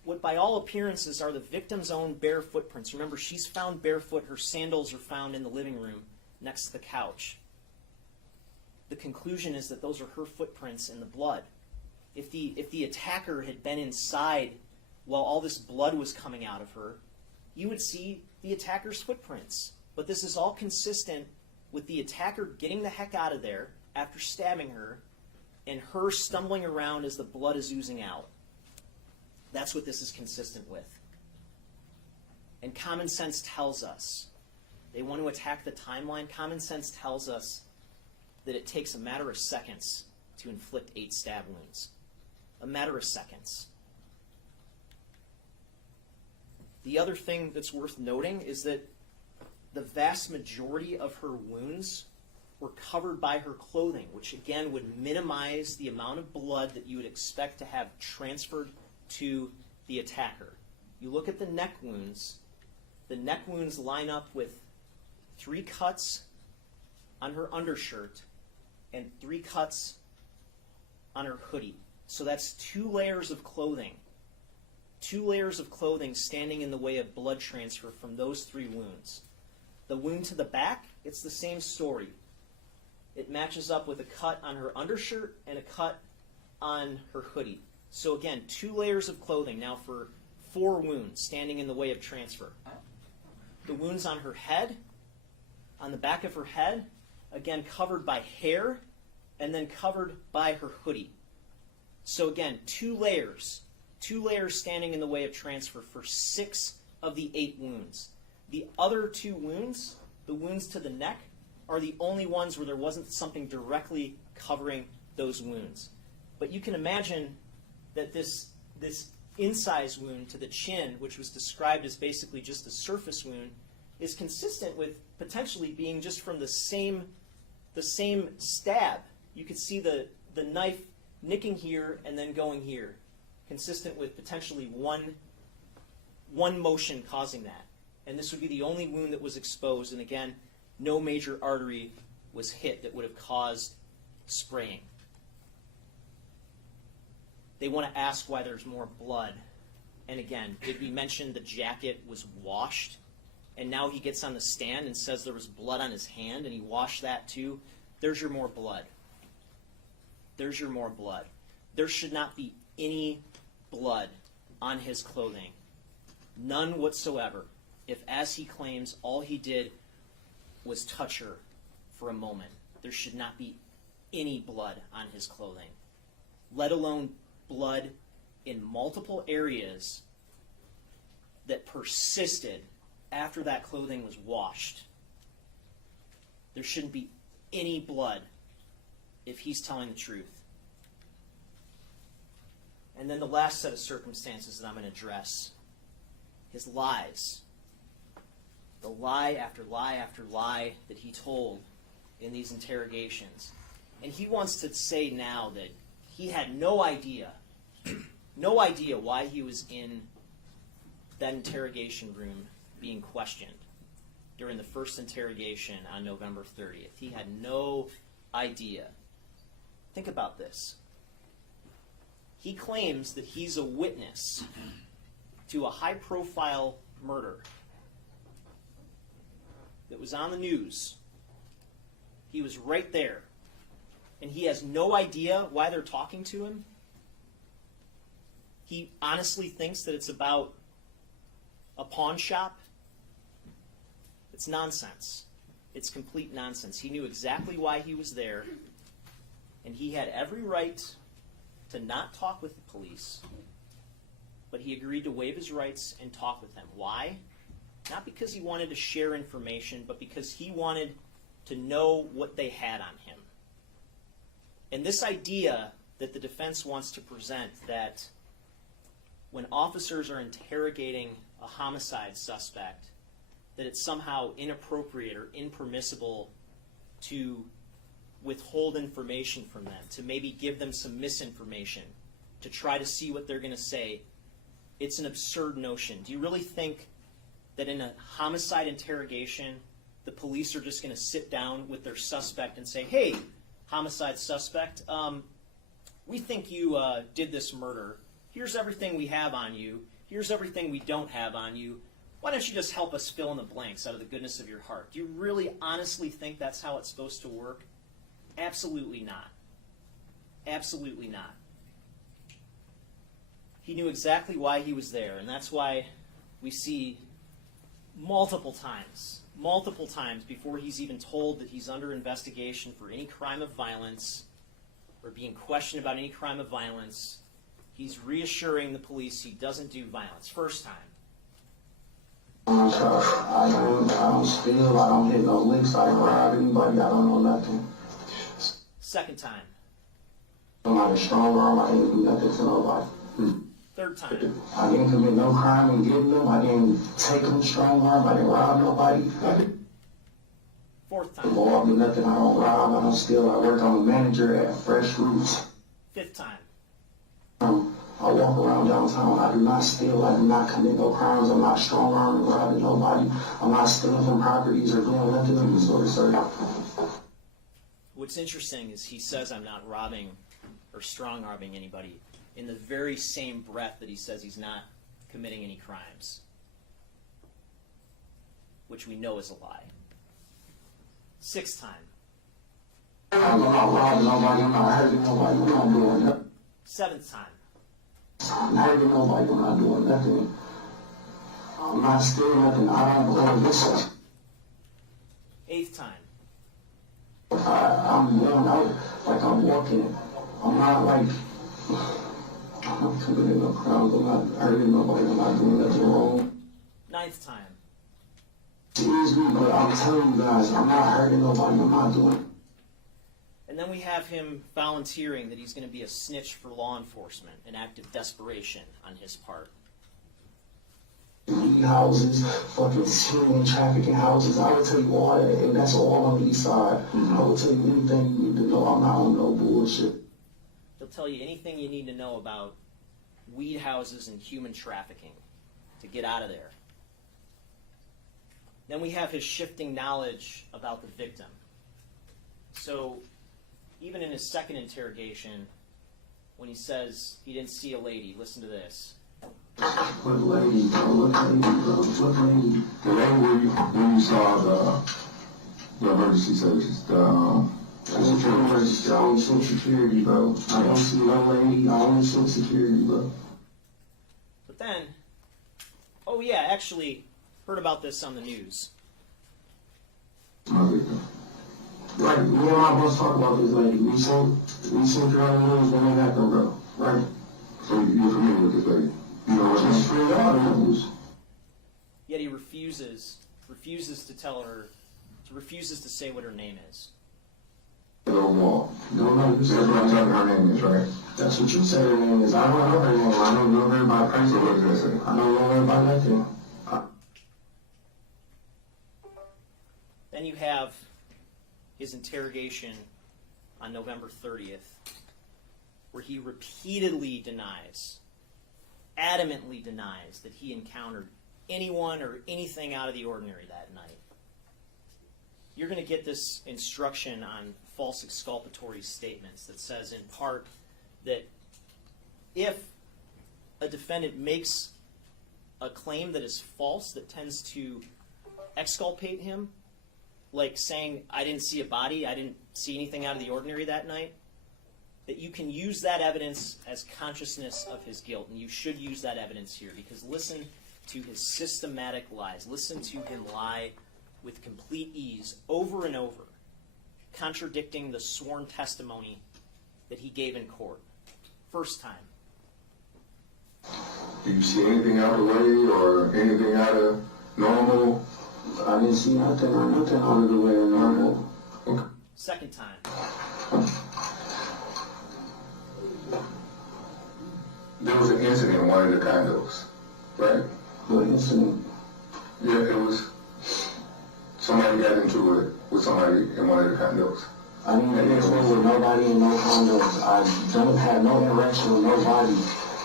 what by all appearances are the victim's own bare footprints. Remember, she's found barefoot. Her sandals are found in the living room next to the couch. The conclusion is that those are her footprints in the blood. If the attacker had been inside while all this blood was coming out of her, you would see the attacker's footprints. But this is all consistent with the attacker getting the heck out of there after stabbing her and her stumbling around as the blood is oozing out. That's what this is consistent with. And common sense tells us, they want to attack the timeline. Common sense tells us that it takes a matter of seconds to inflict 8 stab wounds. A matter of seconds. The other thing that's worth noting is that the vast majority of her wounds were covered by her clothing, which again would minimize the amount of blood that you would expect to have transferred to the attacker. You look at the neck wounds. The neck wounds line up with 3 cuts on her undershirt and 3 cuts on her hoodie. So that's 2 layers of clothing. 2 layers of clothing standing in the way of blood transfer from those 3 wounds. The wound to the back, it's the same story. It matches up with a cut on her undershirt and a cut on her hoodie. So again, 2 layers of clothing now for 4 wounds standing in the way of transfer. The wounds on her head, on the back of her head, again covered by hair and then covered by her hoodie. So again, 2 layers standing in the way of transfer for 6 of the 8 wounds. The other 2 wounds, the wounds to the neck, are the only ones where there wasn't something directly covering those wounds. But you can imagine that this incise wound to the chin, which was described as basically just a surface wound, is consistent with potentially being just from the same stab. You could see the knife nicking here and then going here, consistent with potentially one motion causing that. And this would be the only wound that was exposed, and again, no major artery was hit that would have caused spraying. They want to ask why there's more blood. And again, did we mention the jacket was washed? And now he gets on the stand and says there was blood on his hand, and he washed that too. There's your more blood. There's your more blood. There should not be any blood on his clothing. None whatsoever. If, as he claims, all he did was touch her for a moment, there should not be any blood on his clothing, let alone blood in multiple areas that persisted after that clothing was washed. There shouldn't be any blood if he's telling the truth. And then the last set of circumstances that I'm going to address, his lies. The lie after lie after lie that he told in these interrogations. And he wants to say now that he had no idea why he was in that interrogation room being questioned during the first interrogation on November 30th. He had no idea. Think about this. He claims that he's a witness to a high-profile murder that was on the news. He was right there. And he has no idea why they're talking to him. He honestly thinks that it's about a pawn shop. It's nonsense. It's complete nonsense. He knew exactly why he was there, and he had every right to not talk with the police, but he agreed to waive his rights and talk with them. Why? Not because he wanted to share information, but because he wanted to know what they had on him. And this idea that the defense wants to present, that when officers are interrogating a homicide suspect, that it's somehow inappropriate or impermissible to withhold information from them, to maybe give them some misinformation, to try to see what they're going to say, it's an absurd notion. Do you really think that in a homicide interrogation, the police are just going to sit down with their suspect and say, hey, homicide suspect, we think you did this murder. Here's everything we have on you. Here's everything we don't have on you. Why don't you just help us fill in the blanks out of the goodness of your heart? Do you really honestly think that's how it's supposed to work? Absolutely not. Absolutely not. He knew exactly why he was there, and that's why we see multiple times before he's even told that he's under investigation for any crime of violence or being questioned about any crime of violence, he's reassuring the police he doesn't do violence. First time. I don't steal, I don't hit no licks, I don't rob anybody, I don't know nothing. Second time. I'm not a strong arm, I didn't do nothing to nobody. Third time. I didn't commit no crime in getting them, I didn't take them strong arm, I didn't rob nobody. I didn't Fourth time. involved in nothing, I don't rob, I don't steal, I work, I'm a manager at Fresh Roots. Fifth time. I walk around downtown, I do not steal, I do not commit no crimes, I'm not strong arming, robbing nobody, I'm not stealing from properties or doing nothing of the sort, sir. What's interesting is he says I'm not robbing or strong arming anybody in the very same breath that he says he's not committing any crimes, which we know is a lie. Sixth time. I'm not robbing nobody, I'm not hurting nobody, I'm not doing nothing. Seventh time. I'm not hurting nobody, I'm not doing nothing. I'm not stealing nothing, I don't go to this. Eighth time. I'm going out like I'm walking. I'm not like, I'm not committing no crimes, I'm not hurting nobody, I'm not doing nothing wrong. Ninth time. Excuse me, but I'm telling you guys, I'm not hurting nobody, I'm not doing. And then we have him volunteering that he's going to be a snitch for law enforcement, an act of desperation on his part. Weed houses, fucking human trafficking houses, I will tell you all that, and that's all on the east side. I will tell you anything you need to know, I'm not on no bullshit. He'll tell you anything you need to know about weed houses and human trafficking to get out of there. Then we have his shifting knowledge about the victim. So even in his second interrogation, when he says he didn't see a lady, listen to this. What lady, bro, what lady, bro, what lady? The lady when you saw the emergency services, I only see security, bro. I don't see no lady, I only see security, bro. But then, oh yeah, actually, heard about this on the news. Like, me and my boss talk about this lady. We seen her on the news when it happened, bro. Right? So you're familiar with this lady? You know what Just she's straight out of the news. Yet he refuses to tell her, refuses to say what her name is. Wall. Don't know. That's what I'm telling her name is, right? That's what you say her name is. I don't know her name. I don't know her by So person. what does that say? I don't know her by nothing. Then you have his interrogation on November 30th, where he repeatedly denies, adamantly denies that he encountered anyone or anything out of the ordinary that night. You're going to get this instruction on false exculpatory statements that says in part that if a defendant makes a claim that is false that tends to exculpate him, like saying, I didn't see a body, I didn't see anything out of the ordinary that night, that you can use that evidence as consciousness of his guilt. And you should use that evidence here, because listen to his systematic lies. Listen to him lie with complete ease over and over, contradicting the sworn testimony that he gave in court. First time. Do you see anything out of the way or anything out of normal? I didn't see nothing or nothing out of the way or normal. Second time. There was an incident in one of the condos, right? What incident? Yeah, it was somebody got into it with somebody in one of the condos. I didn't get into it with nobody in no condos. I don't have no interaction with nobody.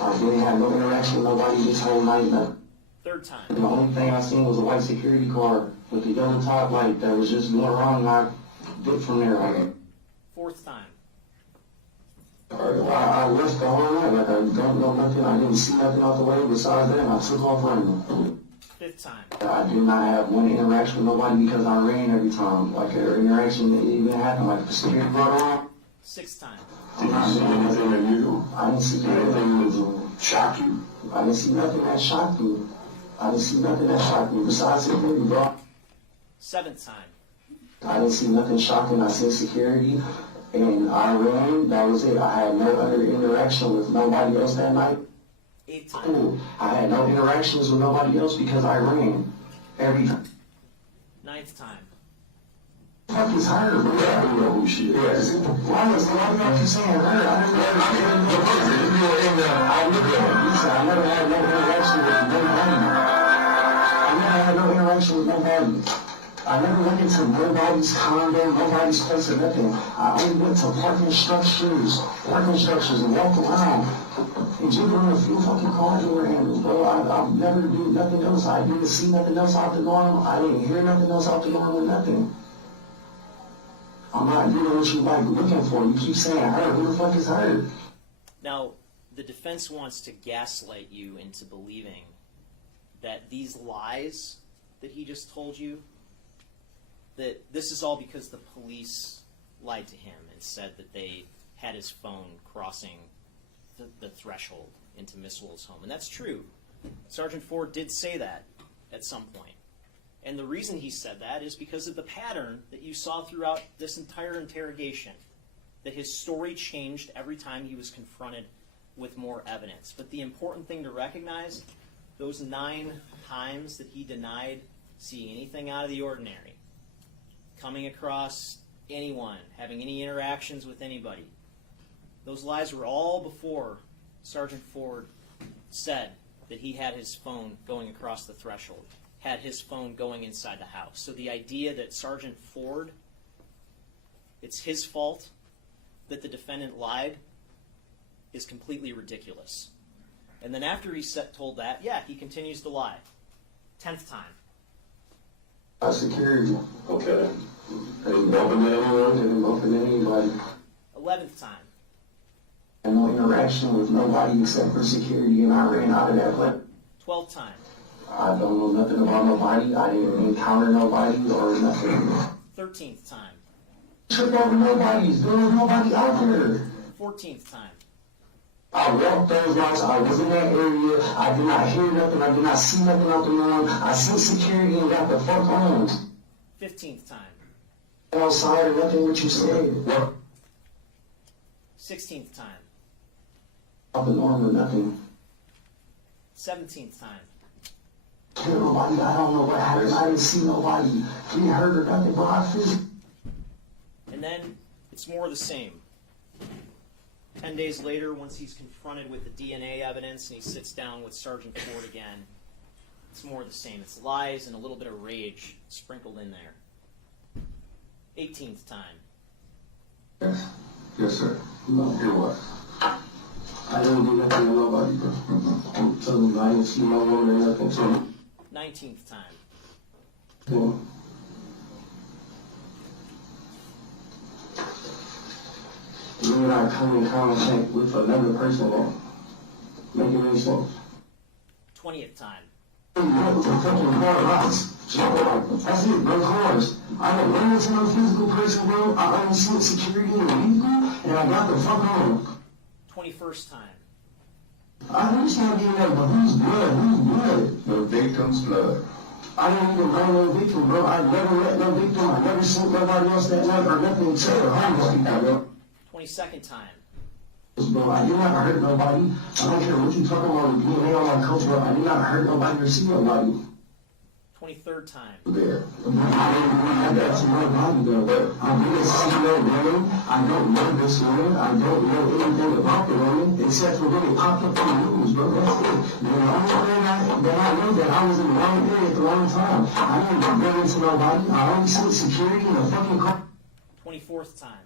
I didn't have no interaction with nobody this whole night. Nothing. Third time. The only thing I seen was a white security car with the yellow top light that was just going wrong, and I did from there. Fourth time. I left the whole night, like I don't know nothing, I didn't see nothing out the way besides that, I took off running. Fifth time. I did not have one interaction with nobody because I ran every time. Like an interaction that even happened, like the security brought around. Sixth time. I'm not See saying anything unusual? I didn't see anything unusual. shock you? I didn't see nothing that shocked me. I didn't see nothing that shocked me besides security, bro. 7th time. I didn't see nothing shocking. I seen security, and I ran. That was it. I had no other interaction with nobody else that night. 8th time. Cool. I had no interactions with nobody else because I ran every time. 9th time. Fuck is her, bro? Yeah, I know who she is. Why y'all keep saying her? I never had no interaction with nobody. I never had no interaction with nobody. I never went into nobody's condo, nobody's place or nothing. I only went to parking structures and walked around and jiggled on a few fucking car door handles, bro. I've never did nothing else. I didn't see nothing else out the norm. I didn't hear nothing else out the norm or nothing. I'm not doing what you like looking for. You keep saying her. Who the fuck is her? Now, the defense wants to gaslight you into believing that these lies that he just told you, that this is all because the police lied to him and said that they had his phone crossing the threshold into Miss Woll's home. And that's true. Sergeant Ford did say that at some point. And the reason he said that is because of the pattern that you saw throughout this entire interrogation, that his story changed every time he was confronted with more evidence. But the important thing to recognize, those 9 times that he denied seeing anything out of the ordinary, coming across anyone, having any interactions with anybody, those lies were all before Sergeant Ford said that he had his phone going across the threshold, had his phone going inside the house. So the idea that Sergeant Ford, it's his fault that the defendant lied, is completely ridiculous. And then after he's told that, yeah, he continues to lie. 10th time. Security. Okay. Ain't bumping into anyone? Didn't bump into anybody. 11th time. And no interaction with nobody except for security, and I ran out of that place. 12th time. I don't know nothing about nobody. I didn't encounter nobody or nothing. 13th time. Trip over nobody. There was nobody out there. 14th time. I walked those routes. I was in that area. I did not hear nothing. I did not see nothing out the norm. I seen security and got the fuck on. 15th time. Outside or nothing what you said. What? 16th time. Out the norm or nothing. 17th time. Kill nobody. I don't know what happened. I didn't see nobody get hurt or nothing, but I feel. And then it's more of the same. 10 days later, once he's confronted with the DNA evidence and he sits down with Sergeant Ford again, it's more of the same. It's lies and a little bit of rage sprinkled in there. 18th time. Yes, sir. No, hear what? I didn't do nothing to nobody, bro. I'm telling you, I didn't see no woman or nothing, so. 19th time. Yeah. You and I come in contact with another person that make it make sense. 20th time. With a fucking car box. That's it, bro, cars. I don't run into no physical person, bro. I only see security in the vehicle, and I got the fuck on. 21st time. I understand getting that, but whose blood? Whose blood? The victim's blood. I don't even know no victim, bro. I never met no victim. I never seen nobody else that night or nothing except for homeless people, bro. 22nd time. Bro, I did not hurt nobody. I don't care what you talking about with DNA on my coach, bro. I did not hurt nobody or see nobody. 23rd time. There. I didn't have that to my body, though. But I didn't see no woman. I don't know this woman. I don't know anything about the woman except for when it popped up on the news, bro. That's it. The only thing that I know that I was in the wrong area at the wrong time. I didn't go into nobody. I only see security in a fucking car. 24th time.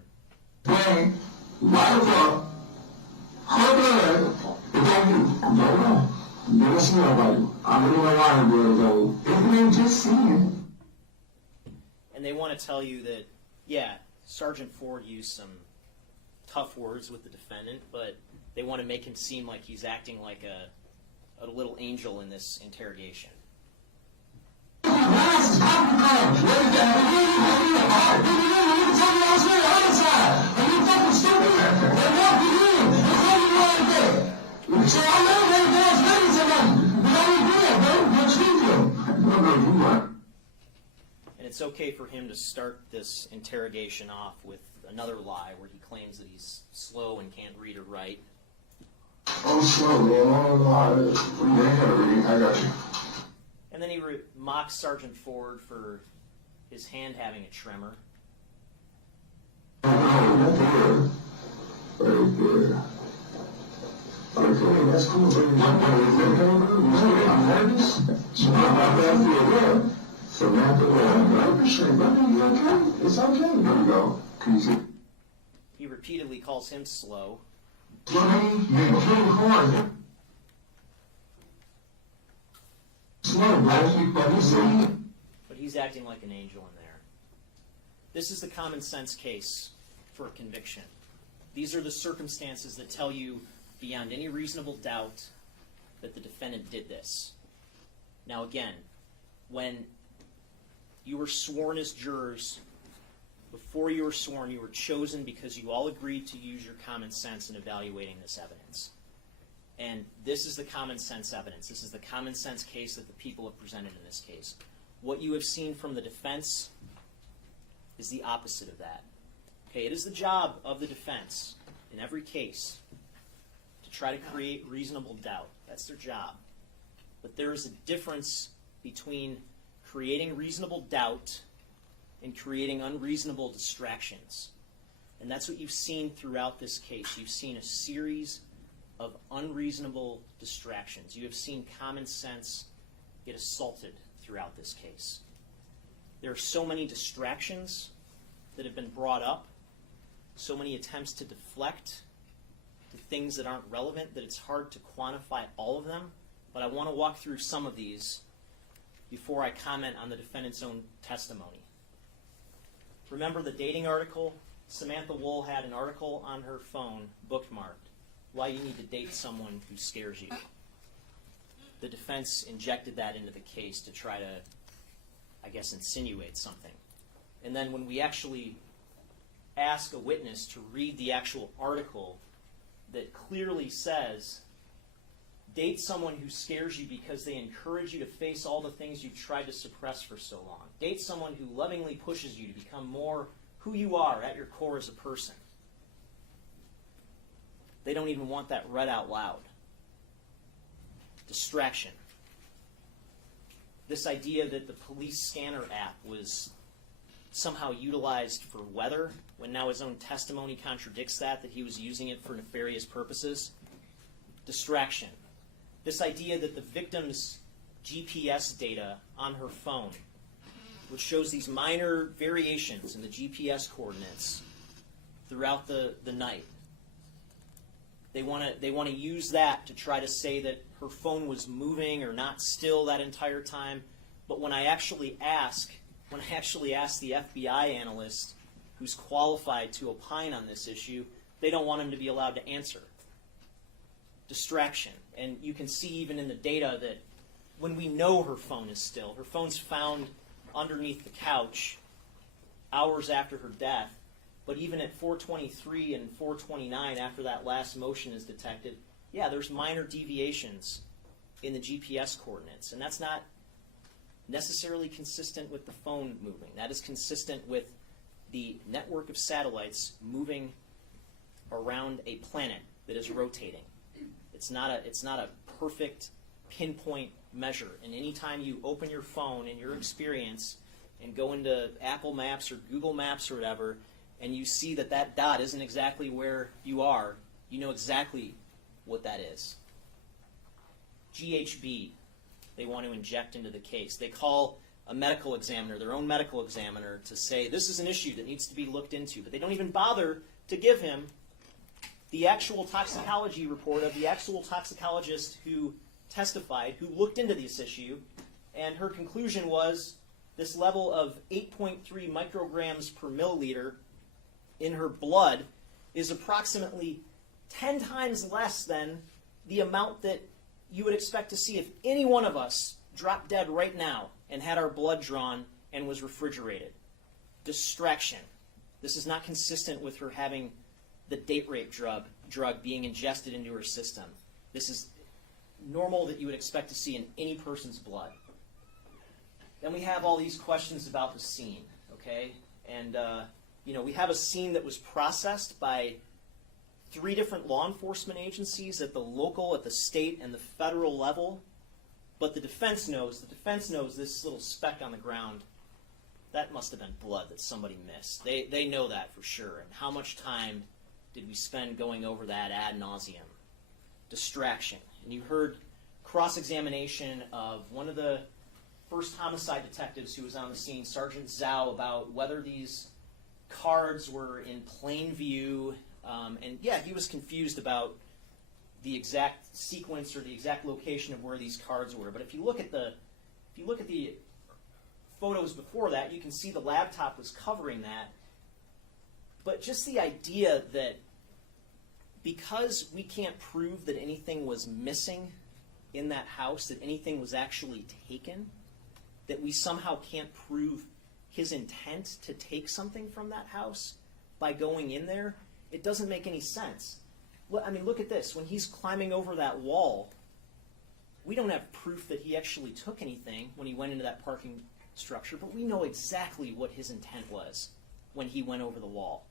When, why the fuck? Her blood is on you. Don't know. Never see nobody. I don't know why her blood is on you. If you ain't just seeing. And they want to tell you that, yeah, Sergeant Ford used some tough words with the defendant, but they want to make him seem like he's acting like a little angel in this interrogation. So I know it's okay for him to start this interrogation off with another lie where he claims that he's slow and can't read or write. I'm slow, man. I got you. And then he mocks Sergeant Ford for his hand having a tremor. Right there. Okay, that's cool. I'm nervous. Samantha Woll, brother, you okay? It's okay. There you go. Can you see? He repeatedly calls him slow. But he's acting like an angel in there. This is the common sense case for conviction. These are the circumstances that tell you beyond any reasonable doubt that the defendant did this. Now again, when you were sworn as jurors, before you were sworn, you were chosen because you all agreed to use your common sense in evaluating this evidence. And this is the common sense evidence. This is the common sense case that the people have presented in this case. What you have seen from the defense is the opposite of that. Okay, it is the job of the defense in every case to try to create reasonable doubt. That's their job. But there is a difference between creating reasonable doubt and creating unreasonable distractions. And that's what you've seen throughout this case. You've seen a series of unreasonable distractions. You have seen common sense get assaulted throughout this case. There are so many distractions that have been brought up, so many attempts to deflect to things that aren't relevant, that it's hard to quantify all of them. But I want to walk through some of these before I comment on the defendant's own testimony. Remember the dating article? Samantha Woll had an article on her phone bookmarked, Why You Need to Date Someone Who Scares You. The defense injected that into the case to try to, I guess, insinuate something. And then when we actually ask a witness to read the actual article that clearly says, date someone who scares you because they encourage you to face all the things you've tried to suppress for so long. Date someone who lovingly pushes you to become more who you are at your core as a person. They don't even want that read out loud. Distraction. This idea that the police scanner app was somehow utilized for weather, when now his own testimony contradicts that he was using it for nefarious purposes. Distraction. This idea that the victim's GPS data on her phone, which shows these minor variations in the GPS coordinates throughout the night, they want to use that to try to say that her phone was moving or not still that entire time. But when I actually ask the FBI analyst who's qualified to opine on this issue, they don't want him to be allowed to answer. Distraction. And you can see even in the data that when we know her phone is still, her phone's found underneath the couch hours after her death, but even at 4:23 and 4:29 after that last motion is detected, yeah, there's minor deviations in the GPS coordinates, and that's not necessarily consistent with the phone moving. That is consistent with the network of satellites moving around a planet that is rotating. It's not a perfect pinpoint measure. And anytime you open your phone in your experience and go into Apple Maps or Google Maps or whatever, and you see that dot isn't exactly where you are, you know exactly what that is. GHB, they want to inject into the case. They call a medical examiner, their own medical examiner, to say this is an issue that needs to be looked into. But they don't even bother to give him the actual toxicology report of the actual toxicologist who testified, who looked into this issue, and her conclusion was this level of 8.3 micrograms per milliliter in her blood is approximately 10 times less than the amount that you would expect to see if any one of us dropped dead right now and had our blood drawn and was refrigerated. Distraction. This is not consistent with her having the date rape drug being ingested into her system. This is normal that you would expect to see in any person's blood. Then we have all these questions about the scene, okay? And, we have a scene that was processed by 3 different law enforcement agencies at the local, at the state, and the federal level. But the defense knows this little speck on the ground, that must have been blood that somebody missed. They know that for sure. And how much time did we spend going over that ad nauseum? Distraction. And you heard cross-examination of one of the first homicide detectives who was on the scene, Sergeant Zhao, about whether these cards were in plain view. And yeah, he was confused about the exact sequence or the exact location of where these cards were. But if you look at the photos before that, you can see the laptop was covering that. But just the idea that because we can't prove that anything was missing in that house, that anything was actually taken, that we somehow can't prove his intent to take something from that house by going in there, it doesn't make any sense. Look at this. When he's climbing over that wall, we don't have proof that he actually took anything when he went into that parking structure, but we know exactly what his intent was when he went over the wall.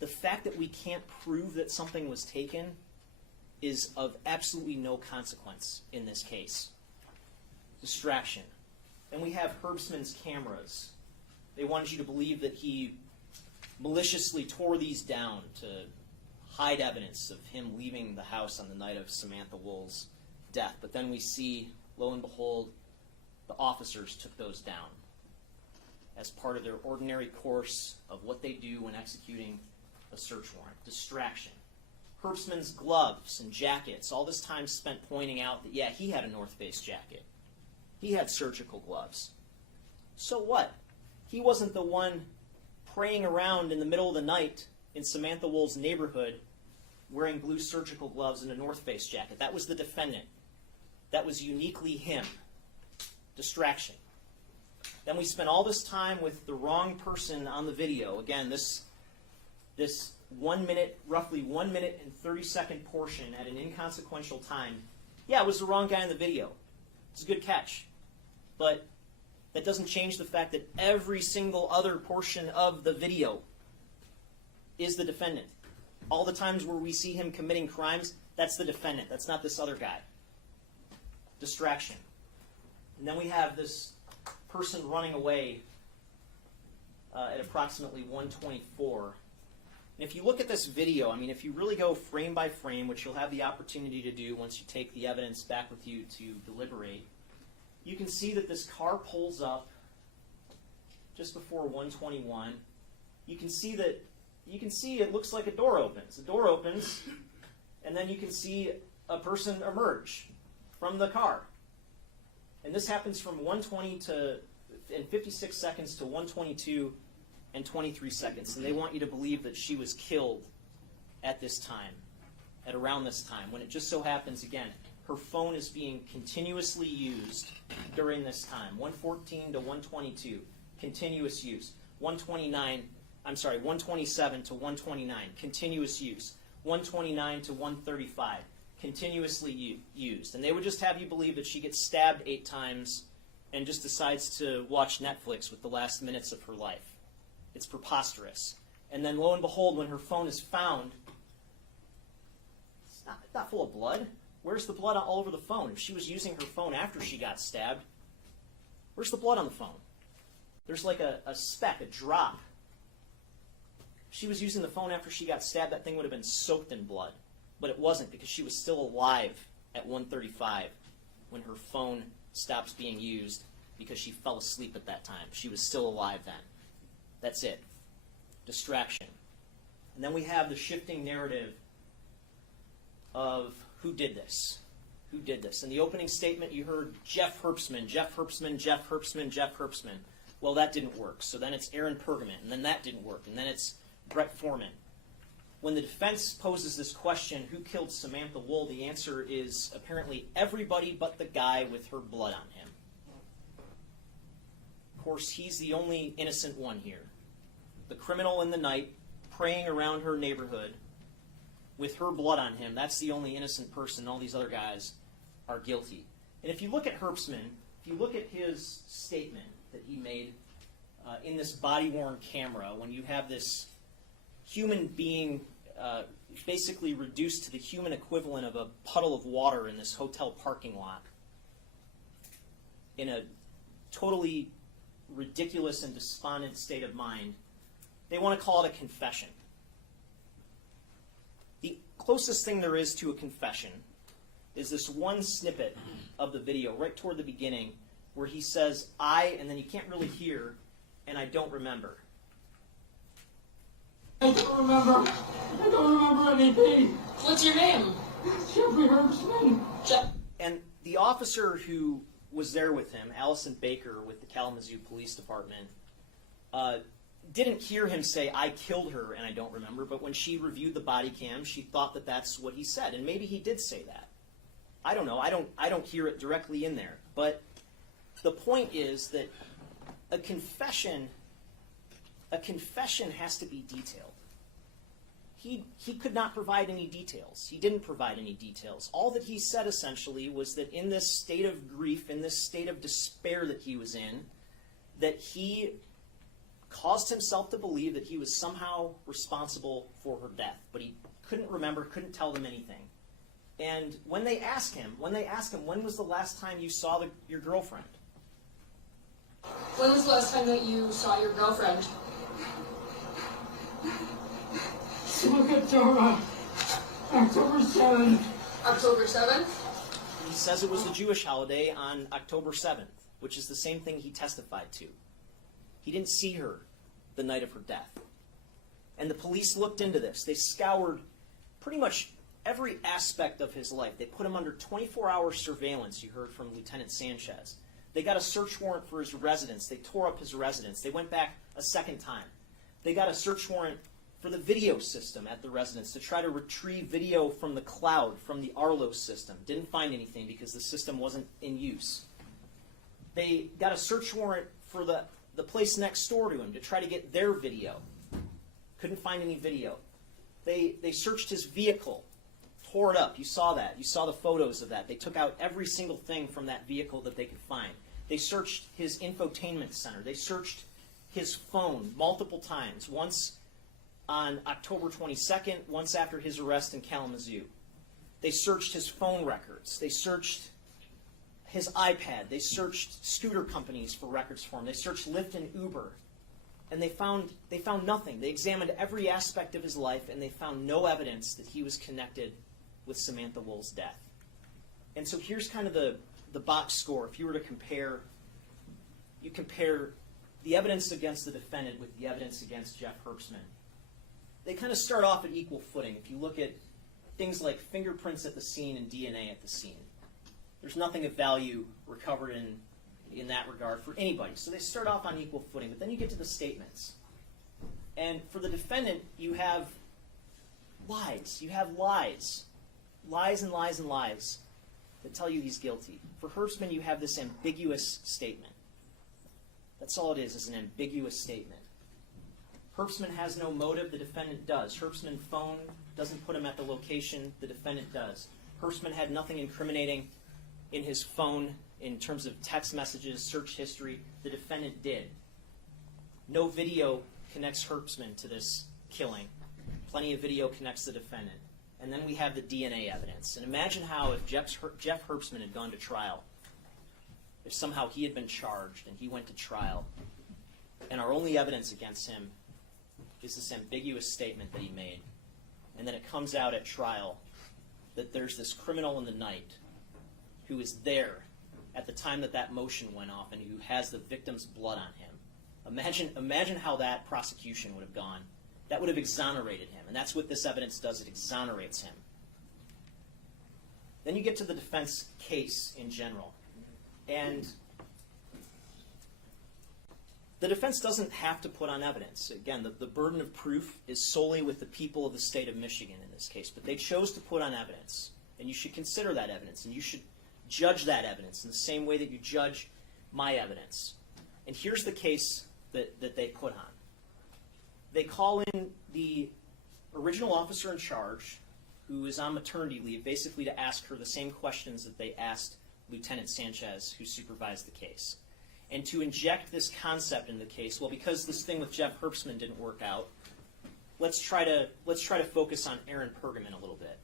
The fact that we can't prove that something was taken is of absolutely no consequence in this case. Distraction. And we have Herbstman's cameras. They wanted you to believe that he maliciously tore these down to hide evidence of him leaving the house on the night of Samantha Woll's death. But then we see, lo and behold, the officers took those down as part of their ordinary course of what they do when executing a search warrant. Distraction. Herbstman's gloves and jackets, all this time spent pointing out that, yeah, he had a North Face jacket. He had surgical gloves. So what? He wasn't the one praying around in the middle of the night in Samantha Woll's neighborhood wearing blue surgical gloves and a North Face jacket. That was the defendant. That was uniquely him. Distraction. Then we spent all this time with the wrong person on the video. Again, this 1 minute, roughly 1 minute and 30-second portion at an inconsequential time. Yeah, it was the wrong guy in the video. It's a good catch. But that doesn't change the fact that every single other portion of the video is the defendant. All the times where we see him committing crimes, that's the defendant. That's not this other guy. Distraction. And then we have this person running away at approximately 1:24. And if you look at this video, if you really go frame by frame, which you'll have the opportunity to do once you take the evidence back with you to deliberate, you can see that this car pulls up just before 1:21. You can see it looks like a door opens. The door opens, and then you can see a person emerge from the car. And this happens from 1:20 in 56 seconds to 1:22 and 23 seconds. And they want you to believe that she was killed at this time, at around this time, when it just so happens, again, her phone is being continuously used during this time. 1:14 to 1:22, continuous use. 1:27 to 1:29, continuous use. 1:29 to 1:35, continuously used. And they would just have you believe that she gets stabbed 8 times and just decides to watch Netflix with the last minutes of her life. It's preposterous. And then lo and behold, when her phone is found, it's not full of blood. Where's the blood all over the phone? If she was using her phone after she got stabbed, where's the blood on the phone? There's like a speck, a drop. If she was using the phone after she got stabbed, that thing would have been soaked in blood. But it wasn't, because she was still alive at 1:35 when her phone stops being used because she fell asleep at that time. She was still alive then. That's it. Distraction. And then we have the shifting narrative of who did this. Who did this? In the opening statement, you heard Jeff Herbstman, Jeff Herbstman, Jeff Herbstman, Jeff Herbstman. Well, that didn't work. So then it's Aaron Pergament, and then that didn't work. And then it's Brett Foreman. When the defense poses this question, who killed Samantha Woll, the answer is apparently everybody but the guy with her blood on him. Of course, he's the only innocent one here. The criminal in the night, praying around her neighborhood with her blood on him, that's the only innocent person. All these other guys are guilty. And if you look at Herbstman, if you look at his statement that he made in this body-worn camera, when you have this human being basically reduced to the human equivalent of a puddle of water in this hotel parking lot, in a totally ridiculous and despondent state of mind, they want to call it a confession. The closest thing there is to a confession is this one snippet of the video right toward the beginning where he says, and then you can't really hear, and I don't remember. I don't remember. I don't remember anything. What's your name? Jeffrey Herbstman. And the officer who was there with him, Allison Baker with the Kalamazoo Police Department, didn't hear him say, I killed her and I don't remember, but when she reviewed the body cam, she thought that that's what he said. And maybe he did say that. I don't know. I don't hear it directly in there. But the point is that a confession has to be detailed. He could not provide any details. He didn't provide any details. All that he said essentially was that in this state of grief, in this state of despair that he was in, that he caused himself to believe that he was somehow responsible for her death. But he couldn't remember, couldn't tell them anything. And when they asked him, when was the last time you saw your girlfriend? When was the last time that you saw your girlfriend? Look at Dora. October 7th. October 7th? He says it was the Jewish holiday on October 7th, which is the same thing he testified to. He didn't see her the night of her death. And the police looked into this. They scoured pretty much every aspect of his life. They put him under 24-hour surveillance, you heard from Lieutenant Sanchez. They got a search warrant for his residence. They tore up his residence. They went back a second time. They got a search warrant for the video system at the residence to try to retrieve video from the cloud, from the Arlo system. Didn't find anything because the system wasn't in use. They got a search warrant for the place next door to him to try to get their video. Couldn't find any video. They searched his vehicle, tore it up. You saw that. You saw the photos of that. They took out every single thing from that vehicle that they could find. They searched his infotainment center. They searched his phone multiple times, once on October 22nd, once after his arrest in Kalamazoo. They searched his phone records. They searched his iPad. They searched scooter companies for records for him. They searched Lyft and Uber. And they found nothing. They examined every aspect of his life, and they found no evidence that he was connected with Samantha Woll's death. And so here's kind of the box score. If you were to compare the evidence against the defendant with the evidence against Jeff Herbstman. They kind of start off at equal footing. If you look at things like fingerprints at the scene and DNA at the scene, there's nothing of value recovered in that regard for anybody. So they start off on equal footing. But then you get to the statements. And for the defendant, you have lies. You have lies. Lies and lies and lies that tell you he's guilty. For Herbstman, you have this ambiguous statement. That's all it is an ambiguous statement. Herbstman has no motive, the defendant does. Herbstman's phone doesn't put him at the location, the defendant does. Herbstman had nothing incriminating in his phone in terms of text messages, search history, the defendant did. No video connects Herbstman to this killing. Plenty of video connects the defendant. And then we have the DNA evidence. And imagine how if Jeff Herbstman had gone to trial, if somehow he had been charged and he went to trial, and our only evidence against him is this ambiguous statement that he made, and then it comes out at trial that there's this criminal in the night who is there at the time that motion went off and who has the victim's blood on him. Imagine how that prosecution would have gone. That would have exonerated him, and that's what this evidence does. It exonerates him. Then you get to the defense case in general. And the defense doesn't have to put on evidence. Again, the burden of proof is solely with the people of the state of Michigan in this case. But they chose to put on evidence. And you should consider that evidence. And you should judge that evidence in the same way that you judge my evidence. And here's the case that they put on. They call in the original officer in charge, who is on maternity leave, basically to ask her the same questions that they asked Lieutenant Sanchez, who supervised the case. And to inject this concept into the case, well, because this thing with Jeff Herbstman didn't work out, let's try to focus on Aaron Pergamon a little bit.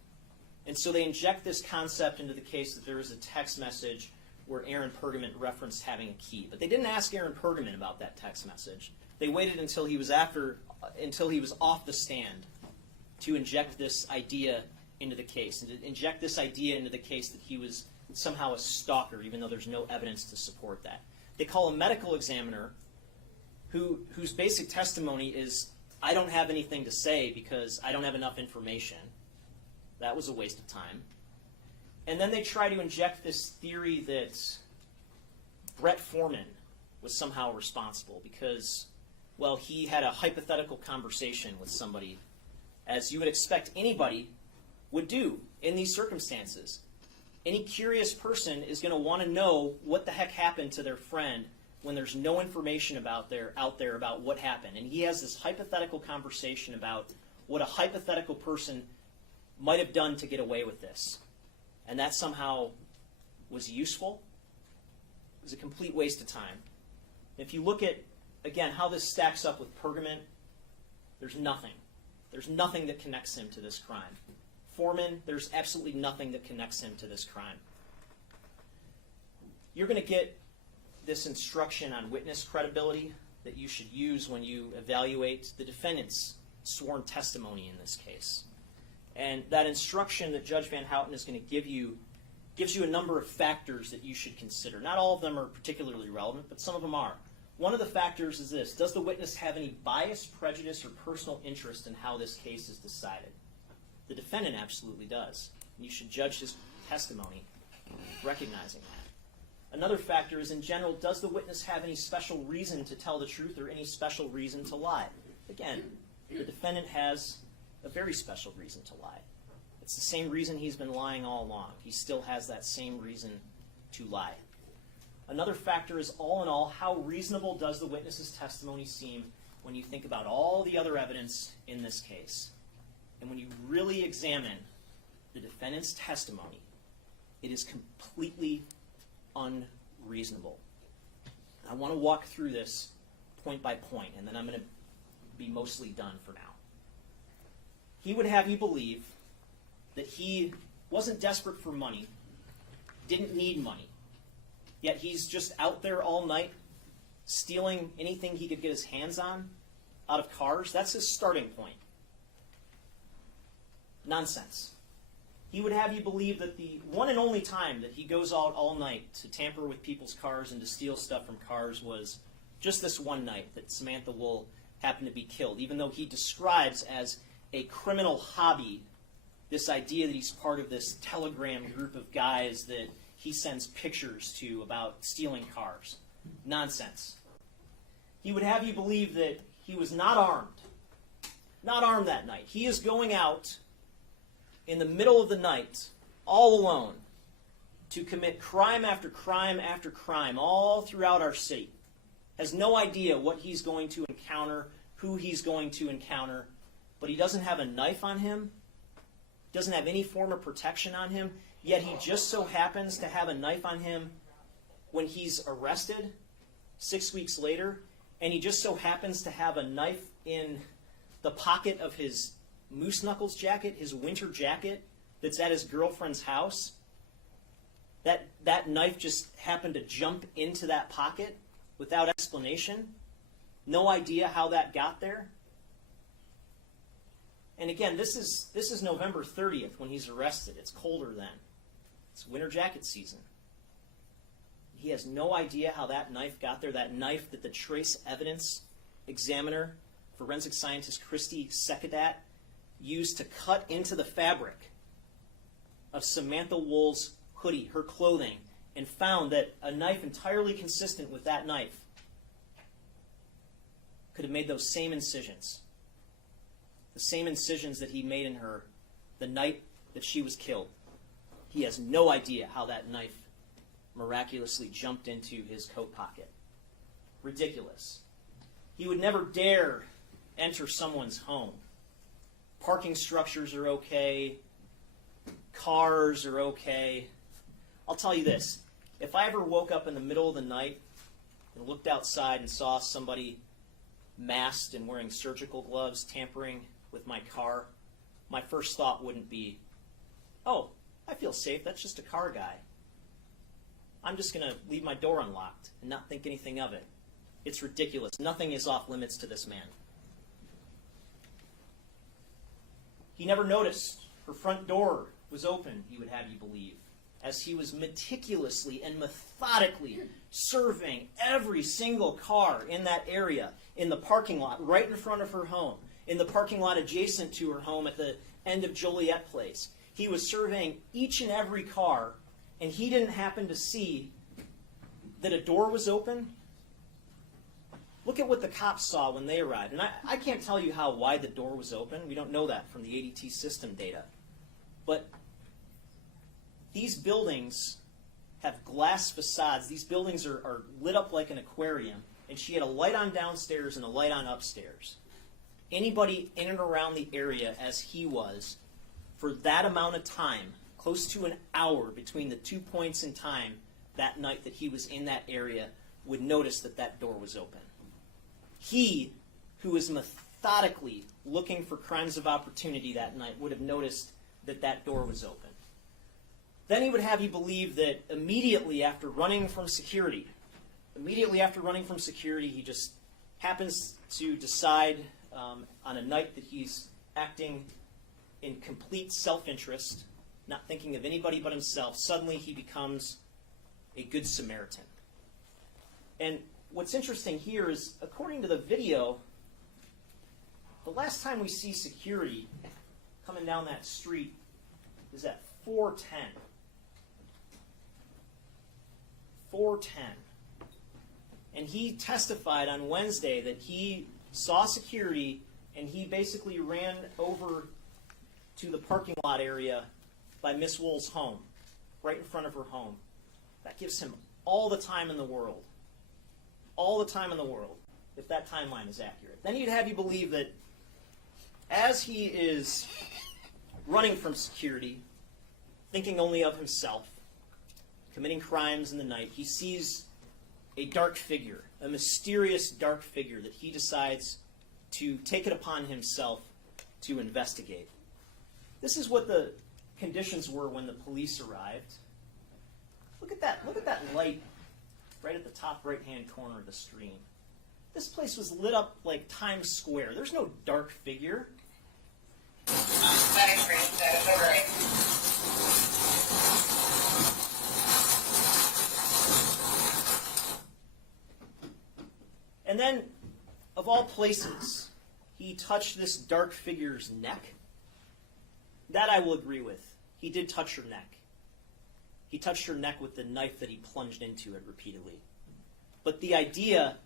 And so they inject this concept into the case that there was a text message where Aaron Pergamon referenced having a key. But they didn't ask Aaron Pergamon about that text message. They waited until he was off the stand to inject this idea into the case, and to inject this idea into the case that he was somehow a stalker, even though there's no evidence to support that. They call a medical examiner whose basic testimony is, I don't have anything to say because I don't have enough information. That was a waste of time. And then they try to inject this theory that Brett Foreman was somehow responsible because, well, he had a hypothetical conversation with somebody, as you would expect anybody would do in these circumstances. Any curious person is going to want to know what the heck happened to their friend when there's no information out there about what happened. And he has this hypothetical conversation about what a hypothetical person might have done to get away with this. And that somehow was useful. It was a complete waste of time. If you look at, again, how this stacks up with Pergamon, there's nothing. There's nothing that connects him to this crime. Foreman, there's absolutely nothing that connects him to this crime. You're going to get this instruction on witness credibility that you should use when you evaluate the defendant's sworn testimony in this case. And that instruction that Judge Van Houten is going to give you gives you a number of factors that you should consider. Not all of them are particularly relevant, but some of them are. One of the factors is this: does the witness have any bias, prejudice, or personal interest in how this case is decided? The defendant absolutely does. And you should judge his testimony recognizing that. Another factor is, in general, does the witness have any special reason to tell the truth or any special reason to lie? Again, the defendant has a very special reason to lie. It's the same reason he's been lying all along. He still has that same reason to lie. Another factor is, all in all, how reasonable does the witness's testimony seem when you think about all the other evidence in this case? And when you really examine the defendant's testimony, it is completely unreasonable. I want to walk through this point by point, and then I'm going to be mostly done for now. He would have you believe that he wasn't desperate for money, didn't need money, yet he's just out there all night stealing anything he could get his hands on out of cars. That's his starting point. Nonsense. He would have you believe that the one and only time that he goes out all night to tamper with people's cars and to steal stuff from cars was just this one night that Samantha Woll happened to be killed, even though he describes as a criminal hobby this idea that he's part of this Telegram group of guys that he sends pictures to about stealing cars. Nonsense. He would have you believe that he was not armed. Not armed that night. He is going out in the middle of the night, all alone, to commit crime after crime after crime all throughout our city. Has no idea what he's going to encounter, who he's going to encounter, but he doesn't have a knife on him, doesn't have any form of protection on him, yet he just so happens to have a knife on him when he's arrested 6 weeks later, and he just so happens to have a knife in the pocket of his moose knuckles jacket, his winter jacket that's at his girlfriend's house. That knife just happened to jump into that pocket without explanation. No idea how that got there. And again, this is November 30th when he's arrested. It's colder then. It's winter jacket season. He has no idea how that knife got there, that knife that the trace evidence examiner, forensic scientist Christy Sekadat, used to cut into the fabric of Samantha Woll's hoodie, her clothing, and found that a knife entirely consistent with that knife could have made those same incisions. The same incisions that he made in her the night that she was killed. He has no idea how that knife miraculously jumped into his coat pocket. Ridiculous. He would never dare enter someone's home. Parking structures are okay. Cars are okay. I'll tell you this. If I ever woke up in the middle of the night and looked outside and saw somebody masked and wearing surgical gloves tampering with my car, my first thought wouldn't be, oh, I feel safe, that's just a car guy. I'm just going to leave my door unlocked and not think anything of it. It's ridiculous. Nothing is off limits to this man. He never noticed her front door was open, he would have you believe, as he was meticulously and methodically surveying every single car in that area, in the parking lot right in front of her home, in the parking lot adjacent to her home at the end of Joliet Place. He was surveying each and every car, and he didn't happen to see that a door was open. Look at what the cops saw when they arrived. And I can't tell you how wide the door was open. We don't know that from the ADT system data. But these buildings have glass facades. These buildings are lit up like an aquarium. And she had a light on downstairs and a light on upstairs. Anybody in and around the area, as he was, for that amount of time, close to an hour between the 2 points in time that night that he was in that area, would notice that that door was open. He, who was methodically looking for crimes of opportunity that night, would have noticed that that door was open. Then he would have you believe that immediately after running from security, he just happens to decide on a night that he's acting in complete self-interest, not thinking of anybody but himself. Suddenly he becomes a good Samaritan. And what's interesting here is, according to the video, the last time we see security coming down that street is at 4:10. 4:10. And he testified on Wednesday that he saw security and he basically ran over to the parking lot area by Miss Woll's home, right in front of her home. That gives him all the time in the world. All the time in the world, if that timeline is accurate. Then he'd have you believe that as he is running from security, thinking only of himself, committing crimes in the night, he sees a dark figure, a mysterious dark figure that he decides to take it upon himself to investigate. This is what the conditions were when the police arrived. Look at that light right at the top right-hand corner of the screen. This place was lit up like Times Square. There's no dark figure. That is great. That is all right. And then, of all places, he touched this dark figure's neck. That I will agree with. He did touch her neck. He touched her neck with the knife that he plunged into it repeatedly. But the idea,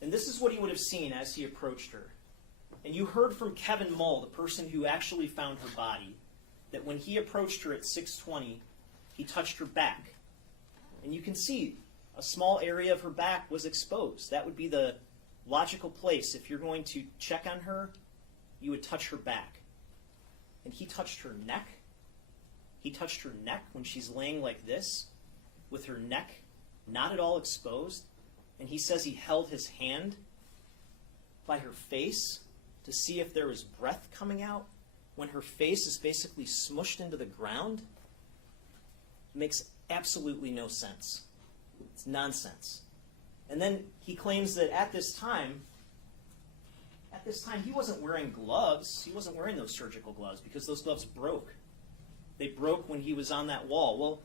and this is what he would have seen as he approached her, and you heard from Kevin Mull, the person who actually found her body, that when he approached her at 6:20, he touched her back. And you can see a small area of her back was exposed. That would be the logical place. If you're going to check on her, you would touch her back. And he touched her neck. He touched her neck when she's laying like this, with her neck not at all exposed. And he says he held his hand by her face to see if there was breath coming out when her face is basically smushed into the ground. It makes absolutely no sense. It's nonsense. And then he claims that at this time, he wasn't wearing gloves. He wasn't wearing those surgical gloves because those gloves broke. They broke when he was on that wall. Well,